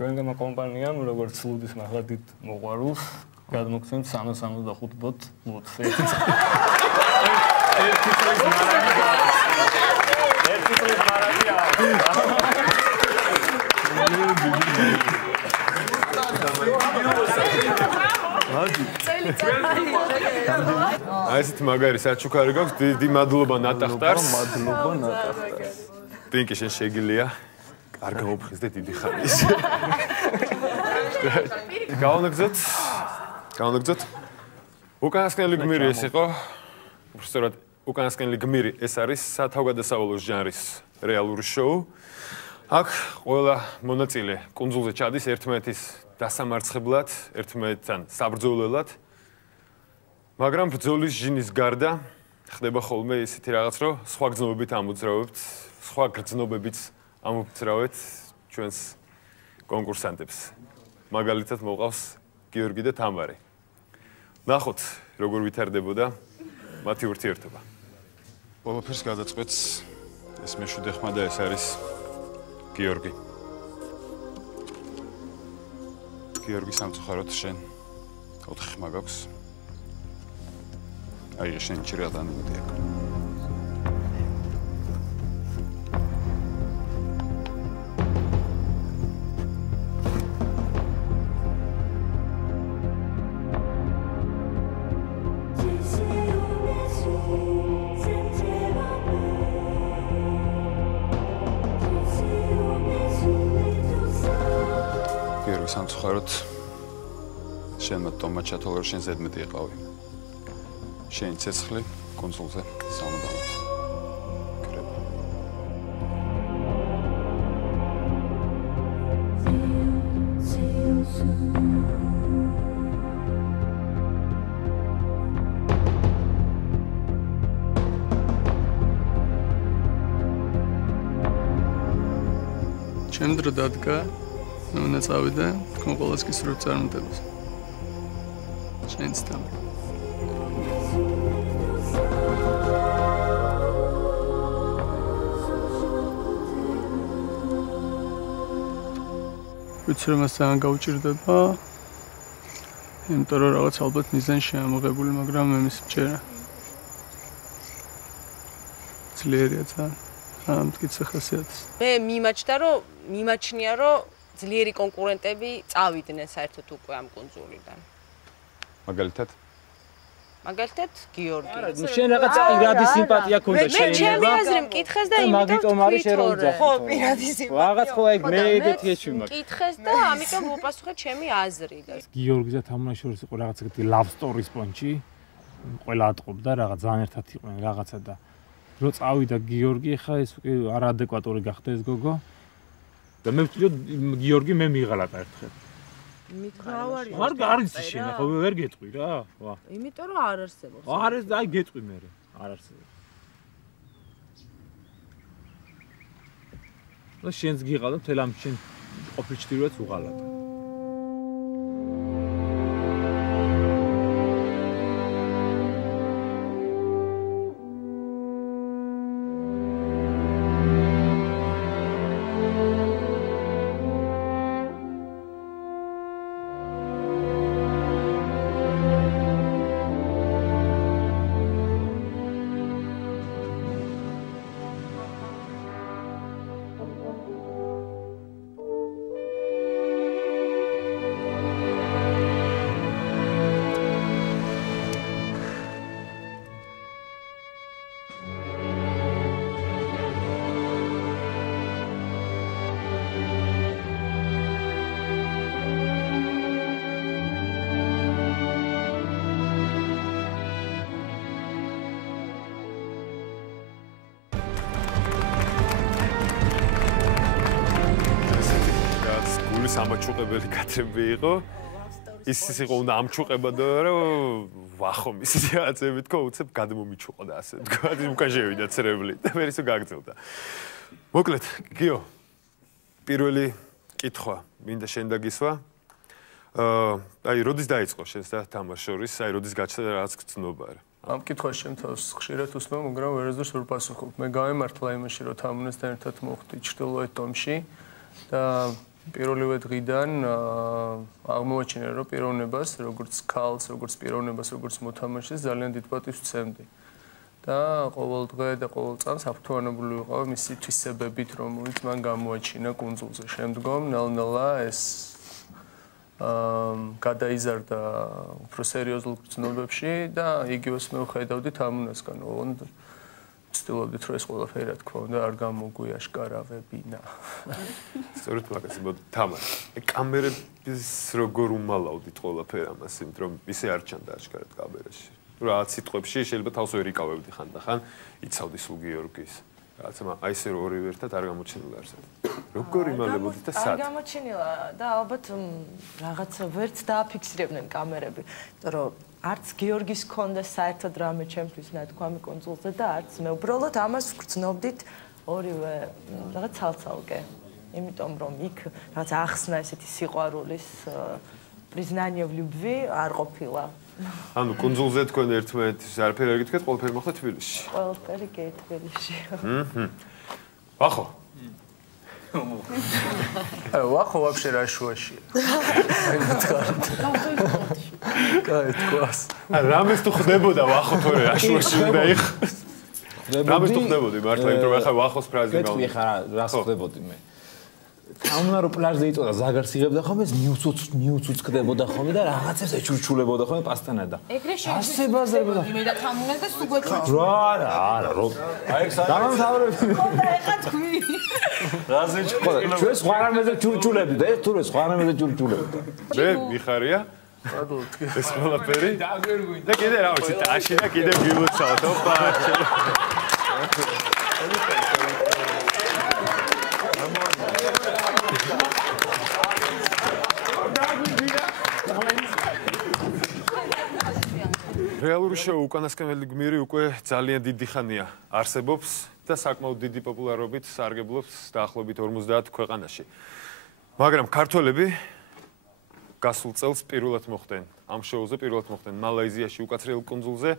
ჩვენგანმა კომპანიამ როგორც ლუდის მართლა დიდ მოყვარულს გადმოგცემთ 365 ბოტ ლუდს. ერთი წლის მარაგი გაქვს. ერთი წლის მარაგი აქვს. აი ესეთ მაგარი საჩუქარი გაქვს. დიდი მადლობა ნატახტარს. მადლობა ნატახტარს. პინკი შენ შეგილია. არ გამოფხიზ და დიდი ხანის. გავანაგზოთ. უკანასკნელი გმირი ეს იყო. უბრალოდ უკანასკნელი გმირი ეს არის სათავგადასავლო ჟანრის რეალური შოუ. აქ ყველა მონაწილე კუნძულზე ჩადის ერთმანეთის დასამარცხებლად, ერთმანეთთან საბრძოლველად. მაგრამ ბრძოლის ჟინის გარდა ხდება ხოლმე ისეთი რაღაც, რომ სხვა გრძნობებით ამოძრავებთ, სხვა გრძნობებით ამოვწრავეთ ჩვენს კონკურსანტებს. მაგალითად მოყავს გიორგი და თამარი. ნახოთ, როგორ ვითარდებოდა მათი ურთიერთობა. ყველაფერს გადაწყვეტს ეს მეშვიდე ხმა და ეს არის გიორგი. გიორგი სამწუხაროდ შენ 4 ხმა გაქვს. აი შენ ჭირადან მოდი აქ. სამწუხაროდ შენმა ტომად ჩათვალა რომ შენ ზედმეტი იყავი. შენი ცეცხლი კონსულზე სამუდამოდ კრება. ჩემ დრო დადგა უნდა წავიდე თქვენ ყველას გისურვებთ წარმატებას. შენც თამ. ვიცი რომ ასთან გაუჭირდება. იმიტომ რომ რაღაც ალბათ მიზანი შეამოღებული, მაგრამ მე მის მჭერა. ძლიერია ძალიან. მტკიცე ხასიათის. მე მიმაჩნია რომ ძლიერი კონკურენტები წავიდნენ საერთოდ უკვე ამ კუნძულიდან. მაგალითად გიორგი. ნუ შენ რაღაც პირადი სიმპათია ქონდა შეიძლება. მე ჩემი აზრი მკითხეს და იმიტომ არის შენ რომ ძახ. ხო, პირადი სიმპათია. რაღაც ხო ეგ მე ეგეთი ეჩვი მაქვს. მკითხეს და ამიტომ უპასუხე ჩემი აზრი და გიორგი და თამარ შორის იყო რაღაც ეგეთი love story სპონჩი. ყველა ატყობდა რაღაც ძალიან ერთად იყვნენ რაღაცა და რო წავიდა გიორგი, ხა ეს უკვე არაადეკვატური გახდა ეს გოგო. და მე ვთვლი გიორგი მე მიღალატა ერთხელ. არ არის შენ, ხო ვერ გეტყვი რა. ვა. იმიტომ რომ არ არსებობს. არ არის, აი გეტყვი მე. არ არსებობს. და შენს გიყავდა მთელ ამ შენ ყოფილ ჩრდილოეთს უღალატა. სამაჩუყებელი კაცები იყო. ის იყო უნდა ამჩუყებოდა, რომ ვახო მისი რაღაცები თქო, უცებ გადმომიჩუყდა ასე თქო, უკან შევიდა ცრებლი და მე ისო გაგრძელდა. მოკლედ, გიო, პირველი კითხვა, მინდა შენ დაგისვა. აი, როდის დაიწყო შენს და თამაშს შორის, აი, როდის გაჩნდა რაღაც გრძნობა რა? ამ კითხვას შემთხვევას ხშირად უსმენ, მაგრამ ვერასდროს ვერ პასუხობ. მე გავემართლა იმაში, რომ თამუნესთან ერთად მოხვდი ჩრდილოეთ ტომში და პირველივე დღიდან აღმოაჩინე, რომ პიროვნებას, როგორც ქალს, როგორც პიროვნებას, როგორც მოთამაშეს ძალიან დიდ პატივს ვცემდი. და ყოველ დღე და ყოველ წამს აფრთხილებული ვიყავ მისი თვისებებით, რომელიც მან გამოაჩინა კუნძულზე. შემდგომ ნელ-ნელა ეს გადაიზარდა უფრო სერიოზულ გრძნობებში და იგივეს მე ვხედავდი თამუნასგან. ოღონდ ვცდილობდით, რომ ეს ყველაფერი რა თქმა უნდა არ გამოგვიაშკარავებინა. სწორედ მაგას მოდი თამარ. კამერების როგორ უმალავდით ყველაფერ ამას, იმიტომ რომ ისე არ ჩანდა აშკარად კამერაში. რაღაც სიტყვებში შეიძლება თავს ვერ იკავებდი ხანდახან, იცავდი სულ გიორგის. რაღაცა აი ესე რომ ორივე ერთად არ გამოჩენილა არსად. როგორ იმალებოდით და სად? არ გამოჩენილა და ალბათ რაღაც ვერც დააფიქსირებდნენ კამერები, იმიტომ რომ არც გიორგის ქონდა საერთოდ რამე ჩემთვის ნათქვამი კონსულზე და არც მე უბრალოდ ამას ვგრძნობდით ორივე რაღაც ცალ-ცალკე. იმიტომ რომ იქ რაღაც ახსნა ესეთი სიყვარულის признание в любви არ ყოფილა. ანუ კონსულზე თქვენ ერთმანეთის არაფერი არ გითხრათ, ყველაფერი მოხდა თბილისში. ყველაფერი კი თბილისში. ვახო. ვახო вообще რაშუაშია. კაი თქواس. რამეს თუ ხდებოდა ვახო თორე რაშუაში უნდა იყოს. რამეს თუ ხდებოდი მართლა, იმიტომ რომ ახლა ვახოს ფრაზი გავუძე. გეტყვი ხარ რას ხდებოდი მე? თამუნა რო პლაჟზე იწოდა ზაგარს იღებდა ხოლმე ნიუცუც ხდებოდა ხოლმე და რაღაცებს ეჩურჩულებოდა ხოლმე პასტანა და ასე ბაზარებოდა მე და თამუნა და სულ გვექვა არა რო აი ეს დამამთავრებდი ხოდა ეხა თქვი რაზე ჩქოდა ჩვენ სხვა რამეზე ჩურჩულებდი და ეს თურე სხვა რამეზე ჩურჩულებდა მე მიხარია ეს ყველაფერი და კიდე რა ვიცი ტაში და კიდე გილოცავთ ოპა რეალური შოუ უკანასკნელი გმირი უკვე ძალიან დიდი ხანია არსებობს და საკმაოდ დიდი პოპულარობით სარგებლობს დაახლოებით 50 ქვეყანაში. მაგრამ ქართველები გასულ წელს პირველად მოხვდნენ ამ შოუზე, პირველად მოხვდნენ მალაიზიაში უკაცრიელ კუნძულზე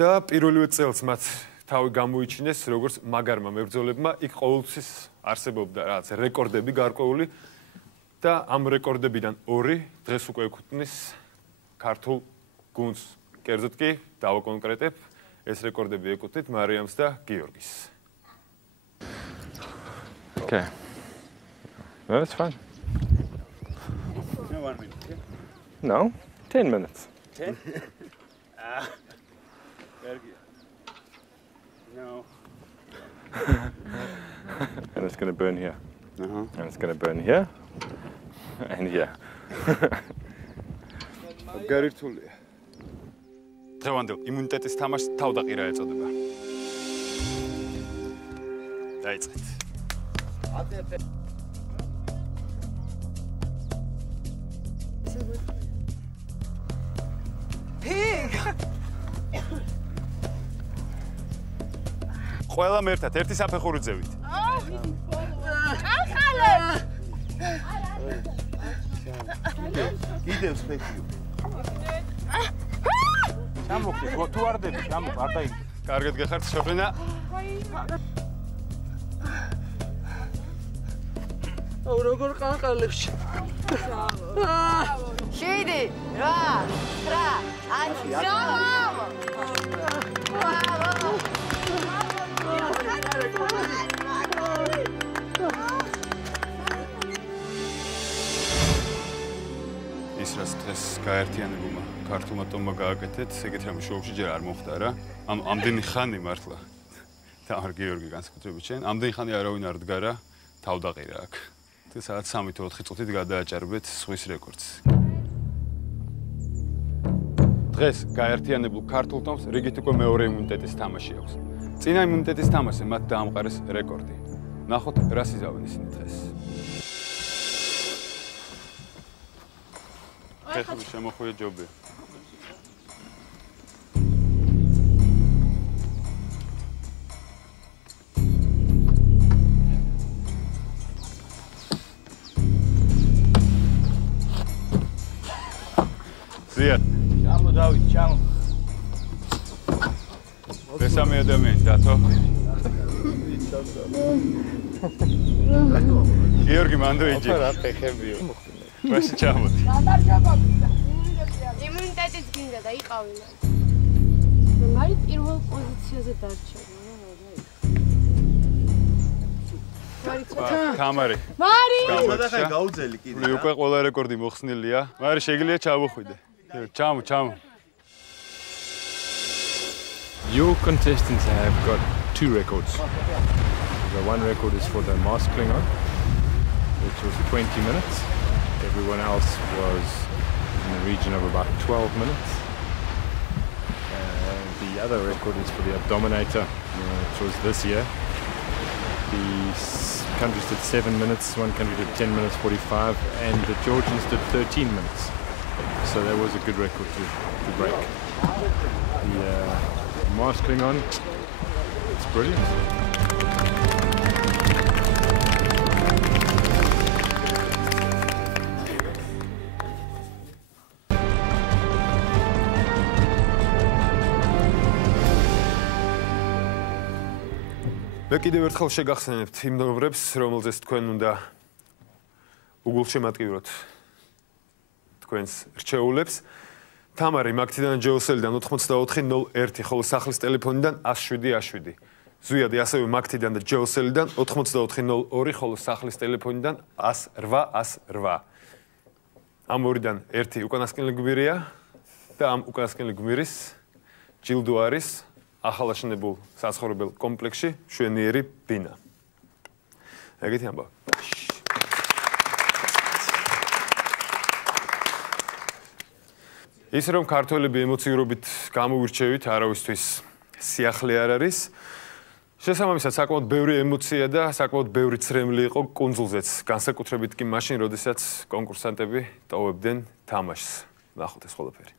და პირველივე წელს მათ თავი გამოიჩინეს როგორც მაგარმა მებრძოლებმა, იქ ყოველთვის არსებობდა რაღაც რეკორდები გარკვეული და ამ რეკორდებიდან ორი დღეს უკვე ეკუთვნის ქართულ გუნდს. კერძოდ კი დავაკონკრეტებ, ეს რეკორდები ეკუთვნით მარიამს და გიორგის. Okay. That's fine. No 1 minute. Okay? No, 10 minutes. 10? No. And it's going to burn here. And it's going to burn here. And here. გარირთულია. დღევანდელ იმუნიტეტის თამაშს თავდაყირა ეწოდება. დაიწყეთ. Pig! ყველა მერთად ერთი საფეხური ძევით. კიდევ სპეციო. ჩამოხდი, თუ არ დები, ჩამოხ, არ დაიმ. კარგად გეხართ შოყინა. აუ როგორ ყანყალებს. 7 8 ის რაც დღეს გაერთიანებულმა ქართულმა ტომმა გააკეთეთ, ეგეთ რამე შოუში ჯერ არ მოხდა რა. ანუ ამდენი ხანი მართლა. თამარ გიორგი განსაკუთრებით შენ, ამდენი ხანი არავინ არ დგარა თავდაყირა აქ. და სადაც 3 თუ 4 წუთით გადააჭარბეთ სვის რეკორდს. დღეს გაერთიანებულ ქართულ ტომს რიგით უკვე მეორე იმუნიტეტის თამაში აქვს. წინა იმუნიტეტის თამაშზე მათ დაამყარეს რეკორდი. ნახოთ რა სიზავენ ისინი დღეს. ხეხილი შემოხვია ჯობია. ზია. ჩამო დავით, ჩამო. მესამე ადამიანი დათო. გიორგი მანდოიჯი. ოპერა ფეხებიო. მაშინ ჩამოდი. იმუნიტეტიც გინდა და იყავი. მარი პირველ პოზიციაზე დარჩა. კამარი. მარი! გადახай გაუძელი კიდე. უკვე ყველა რეკორდი მოხსნილია. მარი შეგიძლია ჩავუხვიდე. ჩამო. Your contestants have got 2 records. The one record is for the mask Klingon, which was 20 minutes. Everyone else was in the region of about 12 minutes. The other record is for the Abdominator, which was this year. The countries did 7 minutes, one country did 10 minutes 45, and the Georgians did 13 minutes. So that was a good record to break. The Mars Klingon, it's brilliant. მე კიდევ ერთხელ შეგახსენებთ იმ ნომრებს, რომელზეც თქვენ უნდა უგულშემატკივროთ თქვენს რჩეულებს. თამარი მაგთიდან ჯეოსელიდან 8401, ხოლო სახლის ტელეფონიდან 107. ზვიადი ასევე მაგთიდან და ჯეოსელიდან 8402, ხოლო სახლის ტელეფონიდან 108. ამ ორიდან ერთი უკანასკნელი გვირია და ამ უკანასკნელი გვირის ჯილდო არის ახალაშენებულ საცხოვრებელ კომპლექსში მშვენიერი ბინა. ეგეთი ამბავი. ის რომ ქართველები ემოციურობით გამოირჩევით, არავისთვის სიახლე არ არის. შესაბამისად, საკმაოდ ბევრი ემოცია და საკმაოდ ბევრი ცრემლი იყო კუნძულზეც, განსაკუთრებით კი მაშინ, როდესაც კონკურსანტები ტოვებდნენ თამაშს. ნახოთ ეს ყველაფერი.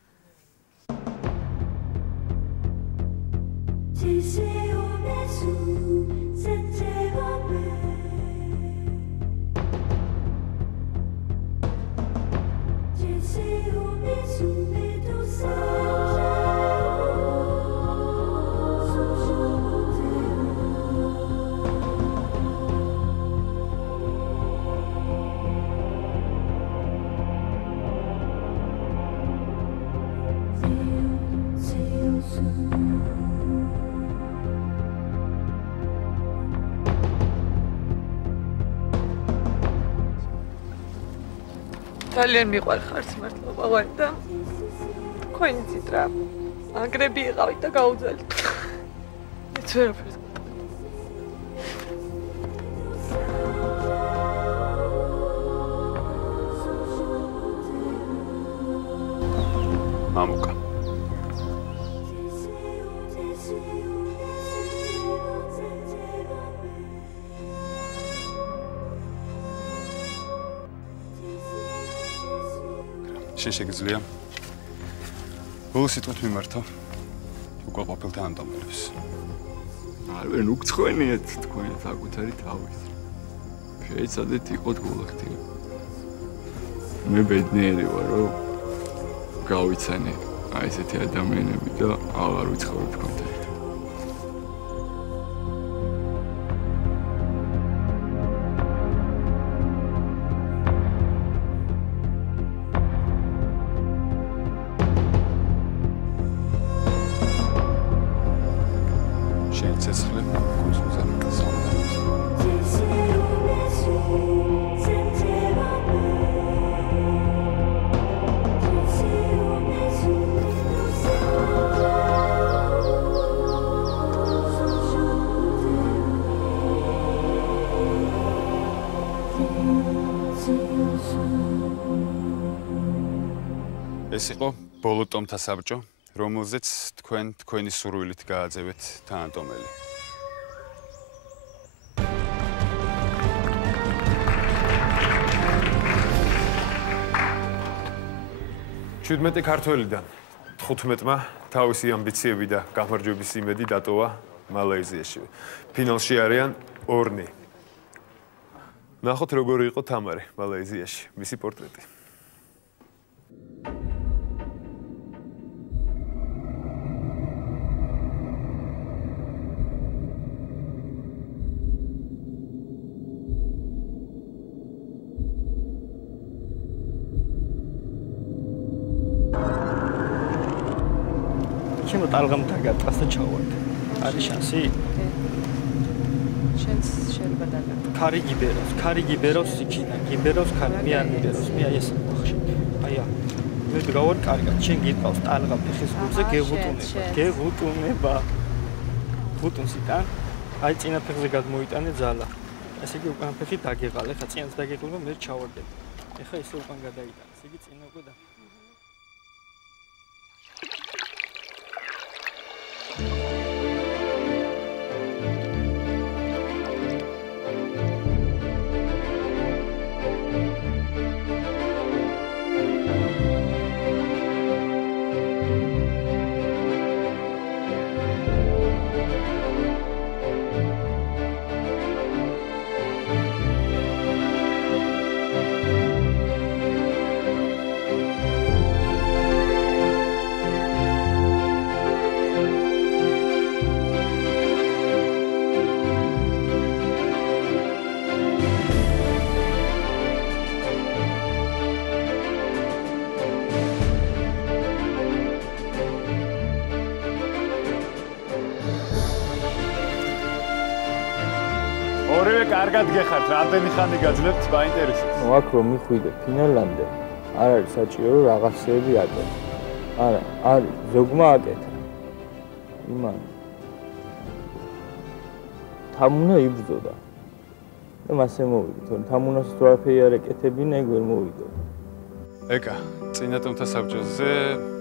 ძალიან მიყვარხართ მართლა ვარ და თქვენი ციტრა აგრები იყავით და გაუძალით. მეც ვერაფერს მამუკა შეგიძლია ბოლო სიტყვით მიმართო უკვე ყოფილ თანამდებლებს. არ ვერ უგცხვენიეთ თქვენ საკუთარი თავის. შეიცადეთ იყოთ კოლექტივი. მე ბედნიერი ვარ, რომ გავიცანე აი ესეთი ადამიანები და აღარ ვიცხოვრებ თქვენთან. ეს იყო ბოლო ტომთა საბჭო, რომელზეც თქვენი სურვილით გააძევეთ თანატომელი. 17 ქართველიდან 15-მა თავისი ამბიციები და გამარჯვების იმედი დატოვა მალაიზიაში. ფინალში არიან 2. ნახოთ როგორი იყო თამარი მალაიზიაში, მისი პორტრეტი. ჩემო ტალღამ დაგატყას და ჩავარდე. არის შანსი? შენს შეიძლება დაგატყო. ქარი გიბერავს იქიდან, გიბერავს ქარი, მე არ მიდეროს, მე აი ეს ახში. აი ა. მე გავარ კარგად, შენ გიტყავს ტალღა ფეხის გულზე გეღუტუნება. გუტუნს იტან. აი წინა ფეხზე გადმოიტანე ძალა. ესე იგი უკან ფეხი დაგეღალე, ხა წინაც დაგეღალე, მე ჩავარდები. ეხა ისე უკან გადაიტანე. ესე იგი წინა უკვე და ორივე კარგად გეხართ, რამდენი ხანი გაძლევთ, მაინტერესებს. აქ რომ მიხვიდე ფინალამდე, არ არის საჭირო რომ რაღაცეები აკეთო. არა, არის ზოგმა აკეთა. იმან თამუნა იბრძოდა. და მასე მოვიდა, თორემ თამუნას თუ არაფერი არ ეკეთებინა, ეგ ვერ მოვიდა. ეკა, წინატომთა საბჭოზე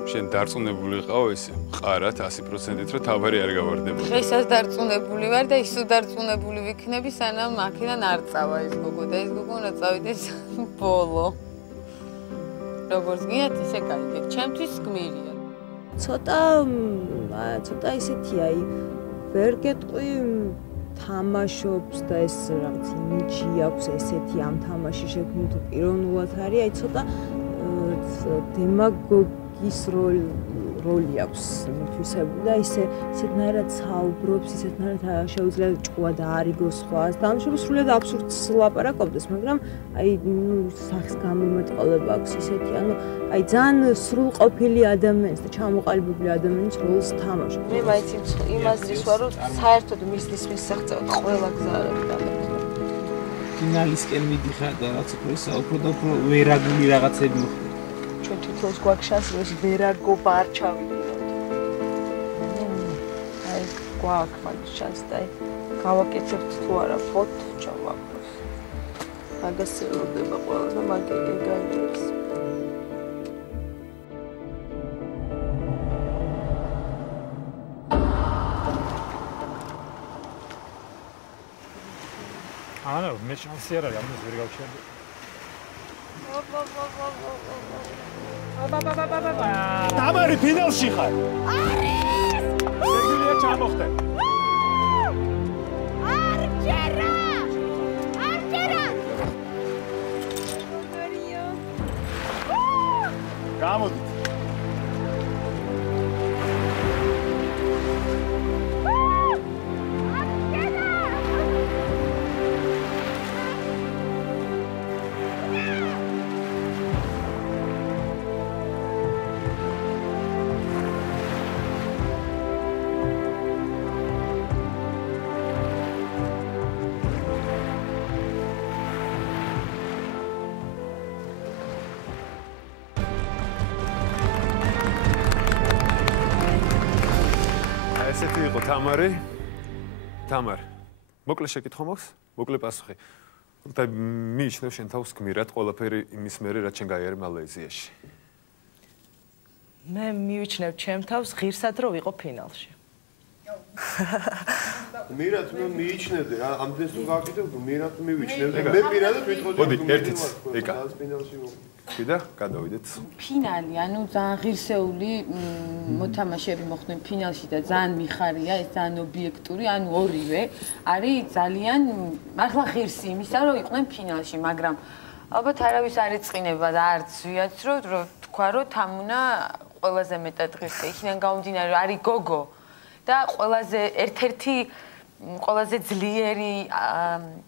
შენ დარწმუნებული იყაო ესე, მყარად 100%-ით რომ თავარი არ გავარდებოდა. დღესაც დარწმუნებული ვარ და ისო დარწმუნებული ვიქნები, სანამ აქედან არ წავა ეს გოგო და ეს გოგო უნდა წავიდეს ბოლო. როგორც გინდათ, ისე გაიგებ. ჩემთვის გმირია. ცოტა ისეთია, ვერ გეტყვი თამაშობს და ეს რაღაც იმიჯი აქვს ესეთი ამ თამაში შექმნილი თუ პიროვნულად არის, აი ცოტა დემაგოგის როლი აქვს თვისებული და ისეთნაირად საუბრობს, ისეთნაირად შეუძლია ჭკუა და არიგოს სხვას და ამ შემოსრულიად აბსურდს ლაპარაკობდეს, მაგრამ აი სახის გამომეტყველება აქვს ისეთი, ანუ აი ძალიან სრულყოფილი ადამიანის და ჩამოყალიბებული ადამიანის როლს თამაშობს. მე მაინც იმას ვისვარ, რომ საერთოდ მისლის მისაღწევად ყველა გზა არის დამოკიდებული. ფინალისკენ მიდიხარ და რაც უფრო საუბრობ და უფრო ვერაგული რაღაცები მოხდება. ჩვენ თვითონ გვაქვს შანსი, რომ ვერაგობა არ ჩავიდოთ. აი გვაქვს მაგის შანსი და აი გავაკეთებთ თუ არა ფოტო ჩავაგდოს. მაგას ელოდება ყველა და მაგ ეგაიებს. არა, მე შანსი არ არის, ამას ვერ გავჩერდი. თამარი ფინალში ხარ. შეგიძლია ჩამოხდე. არ ჯერა! გამოდით. ესეთი იყო თამარი. თამარ, მოკლე შეკითხვა მაქვს, მოკლე პასუხი. და მიიჩნევ შენ თავს გმირად ყველაფერი იმის მერე რაც შენ გაიარე მალაიზიაში. მე მივიჩნევ ჩემ თავს ღირსად რომ ვიყო ფინალში. მირად მე მიიჩნევდი რა, ამდენს თუ გავაკეთებ, მირად მივიჩნევდი. მე პირადად ვიტყოდი. მოდი, ერთიც, ეკა. ფინალში კიდე გადავიდეთ. ფინალი, ანუ ძალიან ღირსეული მოთამაშეები მოხვდნენ ფინალში და ძალიან მიხარია, ეს ძალიან ობიექტური, ანუ ორივე არის ძალიან მართლა ღირსი იმისა, რომ იყვნენ ფინალში, მაგრამ ალბათ არავის არ ეწყინება და არც ზვიაც, რომ თქვა, რომ თამუნა ყველაზე მეტად ღირსია. იქიდან გამომდინარე, არის გოგო და ყველაზე ერთ-ერთი ყველაზე ძლიერი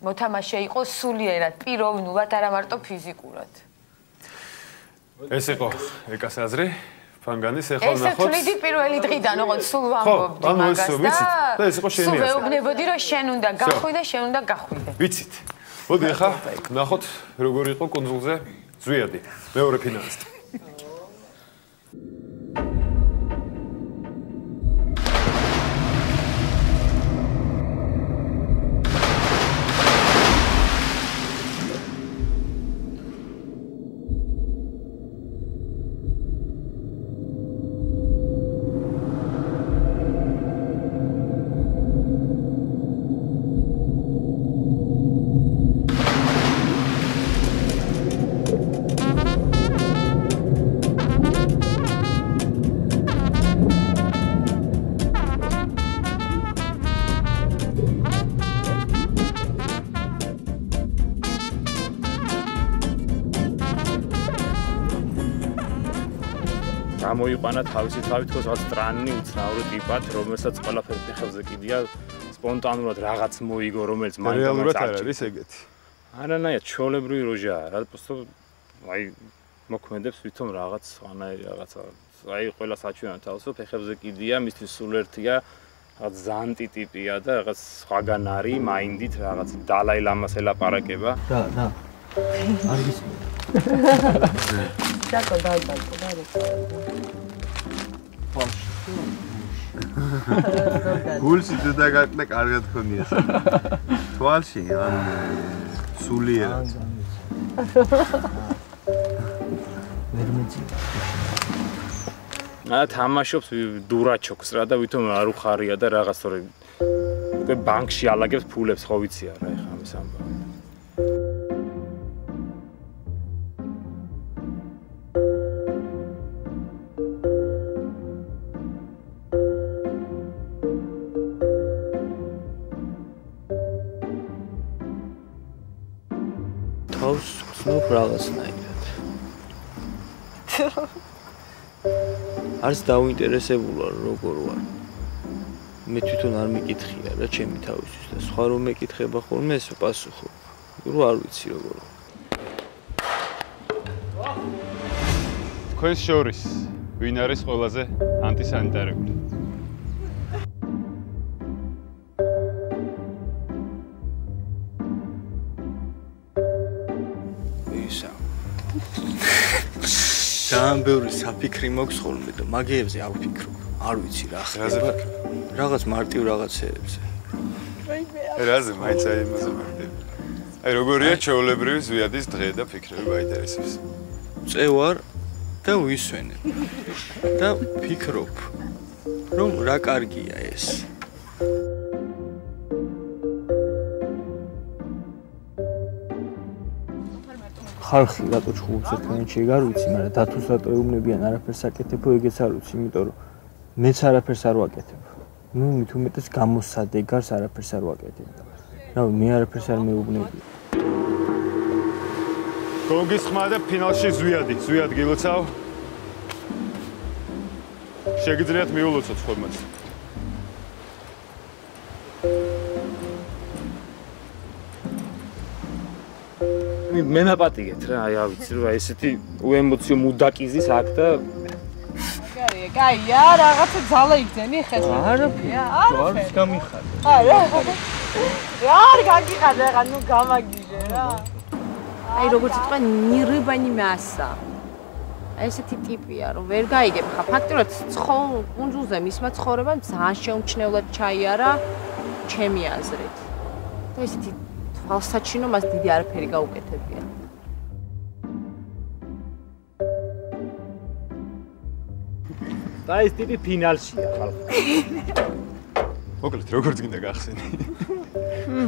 მოთამაშე იყო სულიერად, პიროვნულად, არა მარტო ფიზიკურად. ეს იყო ეკას აზრი, ფანგანის ეხლა ნახოთ. ეს თვლიდი პირველი დღიდან, ოღონდ სულ ვამბობდი მაგას და ეს იყო შენი აზრი. სულ ვეუბნებოდი, რომ შენ უნდა გახვიდე და შენ უნდა გახვიდე. ვიცით. მოდი ახლა ნახოთ როგორ იყო კუნძულზე ზვიადი, მეორე ფინალისტი. გამოიყვანა თავისი თავით თქოს რაც ტრანი უცნაური ტიპად, რომელსაც ყველაფერი ფეხებზე კიდია სპონტანურად რაღაც მოიგო, რომელიც მაინც რეალურად არ არის ეგეთი. არანაირად ჩვეულებრივი როჟაა, რა просто აი მოქმედებს ვითომ რაღაც სხვანაირი რაღაცა. აი ყველა საჩვენო თავსო ფეხებზე კიდია, მისთვის სულ ერთია, რაღაც ზანტი ტიპია და რაღაც სხვაგან არის, მაინდით რაღაც დალაი ლამას ელაპარაკება. და არ გისმენთ. ჩაკო და. გულში თუ დაგაკნე კარგად ხონია. თვალში ან სულიერად. ვერ მეძი. თამაშობს დურაჩოქს რა და ვითომ არ უხარია და რაღაც თორე უკვე ბანკში ალაგებს ფულებს ხო ვიცი არა ეხა ამის ამბავი. თავს ხსნობ რაღაცნაირად. არც დაუინტერესებულ ვარ როგორ ვარ. მე თვითონ არ მიკითხია რა ჩემი თავისთვის და სხვა რომ მეკითხება ხოლმე ეს პასუხო. რო არ ვიცი როგორ ვარ. თქვენს შორის ვინ არის ყველაზე ანტისანიტარული? ძალიან ბევრი საფიქრი მაქვს ხოლმე და მაგეებზე არ ვფიქრობ. არ ვიცი რა ხდება. რაღაც მარტივ რაღაცეებზე. რაზე მაინც აი იმაზე მარტივ. აი როგორია ჩვეულებრივი ზვიადის დღე და ფიქრები გაინტერესებს. წევარ და ვისვენებ. და ფიქრობ რომ რა კარგია ეს. ხალხი რატო ჩხუბობს ერთმანეთში ეგ არ ვიცი, მაგრამ დათუს რატო ეუბნებიან არაფერს აკეთებო, ეგეც არ ვიცი, იმიტომ რომ მეც არაფერს არ ვაკეთებ. ნუ მით უმეტეს გამოსადეგარს არაფერს არ ვაკეთებ. რა მე არაფერს არ მეუბნები. გოგის ხმა და ფინალში ზვიადი. ზვიად გილოცავ. შეგიძლიათ მიულოცოთ ხოლმე. მე ნაპატიგეთ რა, აი ავიცი რა ესეთი უემოციო მუდაკიზის აქ და კაია, რაღაცა ძალა იგზენი ხეს. არაფერი. არის გამიხადე. არა. არ გაგიხადე რა, ნუ გამაგიჟე რა. აი როგორც თქვა ნირიბანი მასა. აი ესეთი ტიპია, რომ ვერ გაიგებ ხა ფაქტურად კუნძულზე მისმა ცხოვრებამ ძალიან შეუმჩნევლად ჩაიარა ჩემი აზრით. და ესეთი თვალსაჩინო მას დიდი არაფერი გაუკეთებია. და ეს ტიპი ფინალშია ხალხი. მოკლედ როგორც გინდა გახსენი.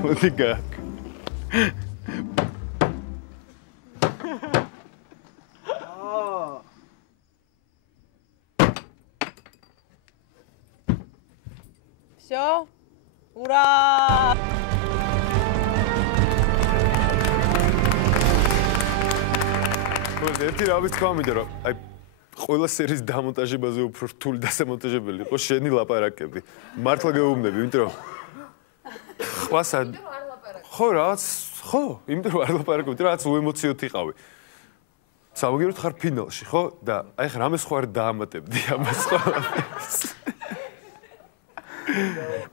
მოდი გაკ. ერთი რავი თქვა, ამიტომ რომ აი ყველა სერიის დამონტაჟებაზე უფრო რთული დასამონტაჟებელი იყო შენი ლაპარაკები. მართლა გეუბნები, იმიტომ რომ ხვასა ხო რაღაც ხო, იმიტომ რომ არ ლაპარაკობდი, რაღაც უემოციოდ იყავი. სამაგიეროდ ხარ ფინალში, ხო? და აი ხა რამეს ხო არ დაამატებდი ამას ხო?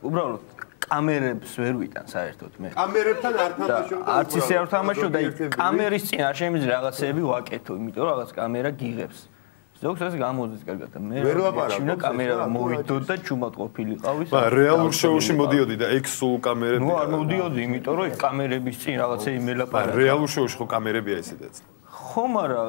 უბრალოდ კამერებს ვერ ვიტან საერთოდ მე. კამერებთან არ თამაშობ და არც ისე არ თამაშობ და კამერის წინ არ შემიძლია რაღაცები ვაკეთო, იმიტომ რომ რაღაც კამერა გიღებს. ზოგს ეს გამოდის კარგად და მე შევნა კამერა მოვიდო და ჩუმად ყოფილიყავი. რეალურ შოუში მოდიოდი და ეგ სულ კამერები. ნუ არ მოდიოდი, იმიტომ რომ კამერების წინ რაღაცები მელაპარაკე. რეალურ შოუში ხო კამერებია ისედაც. ხო, მაგრამ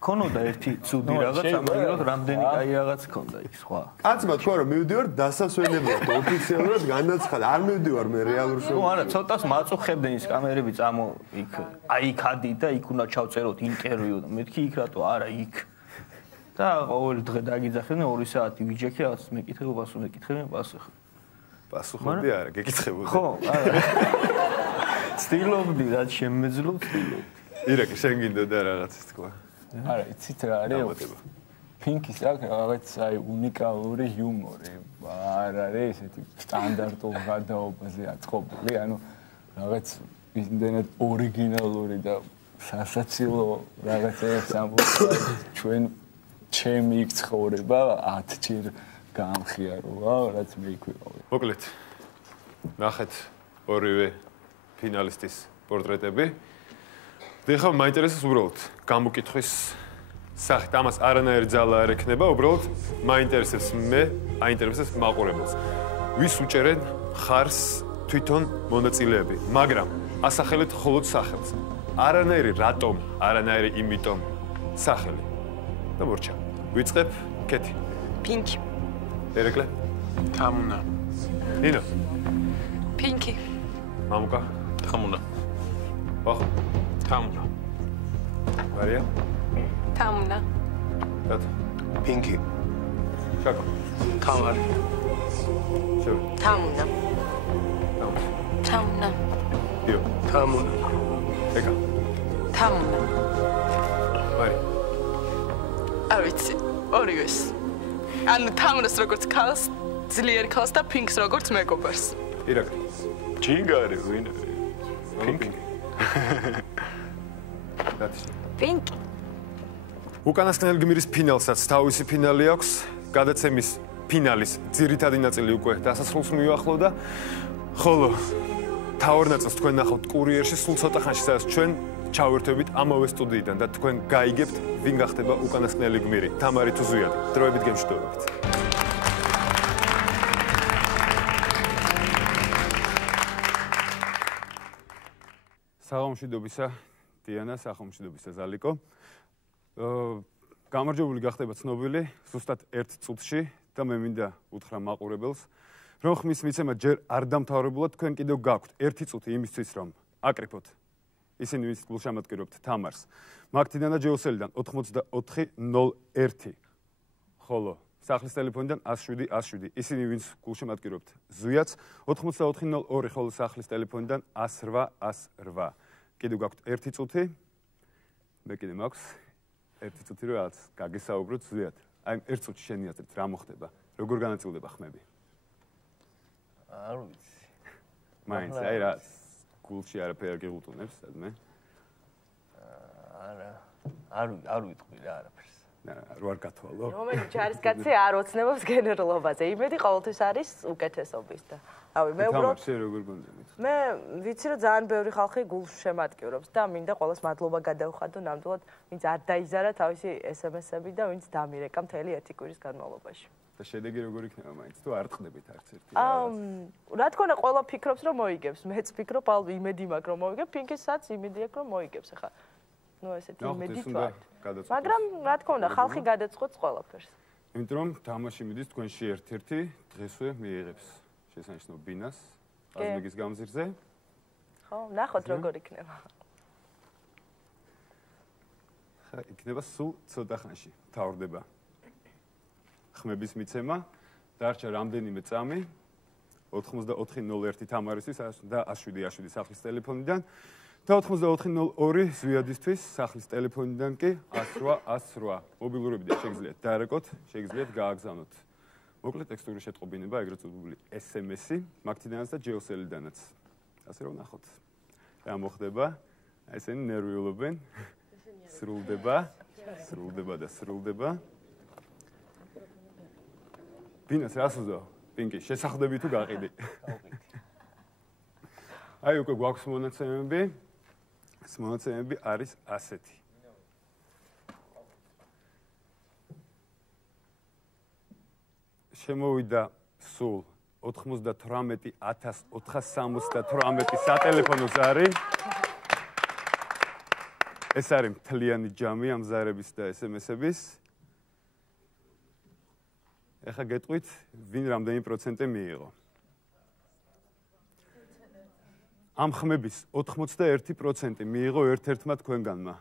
ქონოდა ერთი ცუდი რაღაც, ამაგეროდ რამდენი კაი რაღაც ქონდა იქ სხვა. კაცმა თქვა რომ მივდივარ დასასვენებლად, ოფიციალურად განაცხადა, არ მივდივარ მე რეალურ შოუში. ნუ არა, ცოტას მაწუხებდნენ ის კამერები წამო იქ. აი იქ ადი და იქ უნდა ჩავწეროთ ინტერვიუ და მეთქი იქ რატო არა იქ. და ყოველ დღე დაგიძახდნენ 2 საათი ვიჯექი რაღაც მეკითხები პასუხი. პასუხობდი არა, გეკითხებოდი. ხო, არა. ცდილობდი რაც შემეძლო ცდილობდი. ირაკი შენ გინდოდა რაღაც თქვა. არა, იცით რა არის? პინკის რაღაც აი უნიკალური იუმორი. არ არის ესეთი სტანდარტულ გადაობაზე აწყობილი, ანუ რაღაც იმდენად ორიგინალური და სასაცილო რაღაცებს ამბობს ჩვენ ჩემი იქ ცხოვრება 10 ჯერ გამხიაროა, რაც მე იქ ვიყავი. მოკლედ. ნახეთ ორივე ფინალისტის პორტრეტები. ეხლა მაინტერესებს უბრალოდ გამოკითხვის სახით. ამას არანაირი ძალა არ ექნება, უბრალოდ მაინტერესებს მე, აინტერესებს მაყურებელს. ვის უჭერენ ხარს თვითონ მონაწილეები, მაგრამ ასახელეთ მხოლოდ სახელს. არანაირი რატომ, არანაირი იმიტომ სახელი. და მორჩა. ვიწყებ კეთი. პინკი. ერეკლე. თამუნა. ნინო. პინკი. მამუკა. თამუნა. ბახო. თამუნა. მარია. თამუნა. დათო. პინკი. შაკო. თამარი. შევ. თამუნა. თამუნა. დიო. თამუნა. ეკა. თამუნა. მარი. არ ვიცი, ორივეს. ანუ თამუნას როგორც ქალს, ძლიერ ქალს და პინკს როგორც მეგობარს. ირაკი. ჯინგარი ვინ არის? პინკი. დათო. პინკი. უკანასკნელი გმირის ფინალსაც თავისი ფინალი აქვს. გადაცემის ფინალის ძირითადი ნაწილი უკვე დასასრულს მიუახლოვდა. ხოლო თავარ ნაწილს თქვენ ნახავთ კურიერში სულ ცოტა ხანში, სადაც ჩვენ ჩავერთვებით ამავე სტუდიიდან და თქვენ გაიგებთ ვინ გახდება უკანასკნელი გმირი. თამარი თუ ზვიადი. დროებით გემშვიდობებით. საღამოშვიდობისა დიანა, საღამოშვიდობისა ზალიკო. გამარჯვებული გახდება ცნობილი ზუსტად 1 წუთში და მე მინდა უთხრა მაყურებელს, რომ ხმის მიცემა ჯერ არ დამთავრებულად, თქვენ კიდევ გაქვთ 1 წუთი იმისთვის, რომ აკრიფოთ ისინი ვინც გულშემატკივრებთ თამარს. მაგთიდან და ჯეოსელიდან 8401. ხოლო სახლის ტელეფონიდან 107 ისინი ვინც გულშემატკივრებთ ზვიაც 8402, ხოლო სახლის ტელეფონიდან 108. კიდევ გაქვთ 1 წუთი. მე კიდე მაქვს 1 წუთი რომ რაღაც გაგესაუბროთ ზვიად. აი 1 წუთში შენი აზრით რა მოხდება? როგორ განაწილდება ხმები? არ ვიცი. მაინც აი რა გულში არაფერი არ გეღუტუნებს სადმე? არ ვიტყვი რა არაფერს. რო არ გათვალო. რომელი ჯარისკაცი არ ოცნებობს გენერლობაზე. იმედი ყოველთვის არის უკეთესობის და რავი, მე უბრალოდ როგორ გონდა მითხრა. მე ვიცი რომ ძალიან ბევრი ხალხი გულს შემატკივრობს და მინდა ყოველს მადლობა გადავხადო ნამდვილად, ვინც არ დაიზარა თავისი SMS-ები და ვინც დამირეკა მთელი 1 კვირის განმავლობაში. და შედეგი როგორ იქნება მაინც თუ არ ტყდებით არც ერთი რა თქმა უნდა ყველა ფიქრობს რომ მოიგებს. მეც ვფიქრობ ალბათ იმედი მაქვს რომ მოიგებ, პინკისაც იმედი აქვს რომ მოიგებს. ახლა ნუ ესეთი იმედი თქვა. მაგრამ რა თქმა უნდა ხალხი გადაწყობს ყველაფერს. იმიტომ რომ თამაში მიდის თქვენში ერთ-ერთი დღესვე მიიღებს შესანიშნავ ბინას აზმეგის გამზირზე. ხო, ნახოთ როგორ იქნება. ხა იქნება სულ ცოტა ხანში თავდება. ხმების მიცემა დარჩა რამდენიმე წამი 8401 თამარისთვის და 107 სახლის ტელეფონიდან 9402 ზვიადისთვის სახლის ტელეფონიდან კი 108 მობილურებიდან შეგიძლიათ დაერეკოთ, შეგიძლიათ გააგზავნოთ. მოკლედ ტექსტური შეტყობინება, ეგრეთ წოდებული SMS-ი, მაგთიდანაც და GeoCell-დანაც. ასე რომ ნახოთ. რა მოხდება? ესენი ნერვიულობენ. სრულდება. ბინას რას უზო? პინკი, შესახვდები თუ გაყიდი? აი უკვე გვაქვს მონაცემები. ეს მონაცემები არის ასეთი. შემოვიდა სულ 98468 სატელეფონო ზარი. ეს არის მთლიანი ჯამი ამ ზარების და SMS-ების. ეხლა გეტყვით, ვინ რამდენი პროცენტი მიიღო. ამ ხმების 81% მიიღო ერთ-ერთმა თქვენგანმა.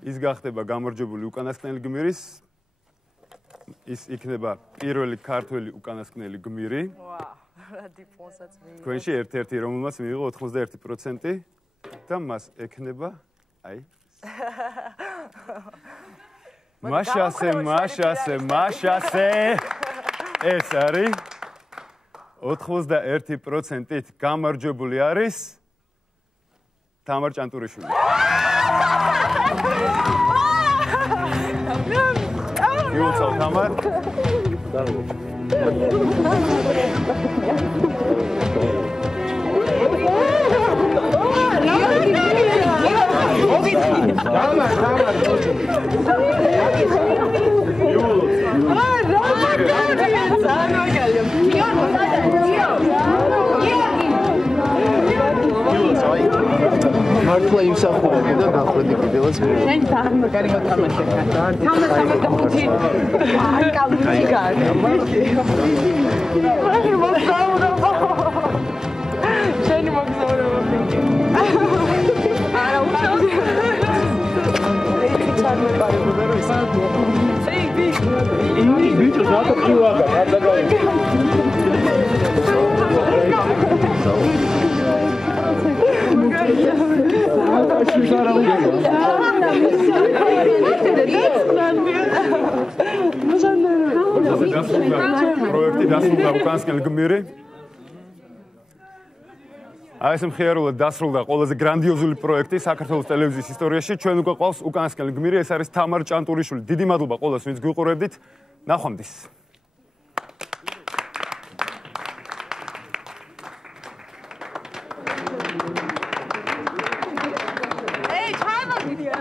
ის გახდება გამარჯვებული უკანასკნელი გმირის. ის იქნება პირველი ქართველი უკანასკნელი გმირი. ვაა, რა დიპლომსაც მიიღო. თქვენში ერთ-ერთი რომელმაც მიიღო 81% და მას ექნება, აი. მაშასე. ეს არის 81%-ით გამარჯვებული არის თამარ ჭანტურიშვილი. იუცავ თამარ. მართლა იმსახურებდი და გახვრედი კიდევაც მე. შენ თამარი მოთამაშე. თამარი. აი კამუჩი გააკა. აი მოგზაურობა. შენ მოგზაურობა პინკი. არა უჩავდი. ეს ჩარმე პარებოდა რომ ის. ინი ბიჭო ზატო ყივაგა, რატო გავიქე. პროექტი დასრულდა უკანასკნელი გმირი. აი ეს მხიარულად დასრულდა ყველაზე გრანდიოზული პროექტი საქართველოს ტელევიზიის ისტორიაში. ჩვენ უკვე ყავს უკანასკნელი გმირი, ეს არის თამარ ჭანტურიშვილი. დიდი მადლობა ყველას, ვინც გვიყურებდით. ნახვამდის. Hey, try my video.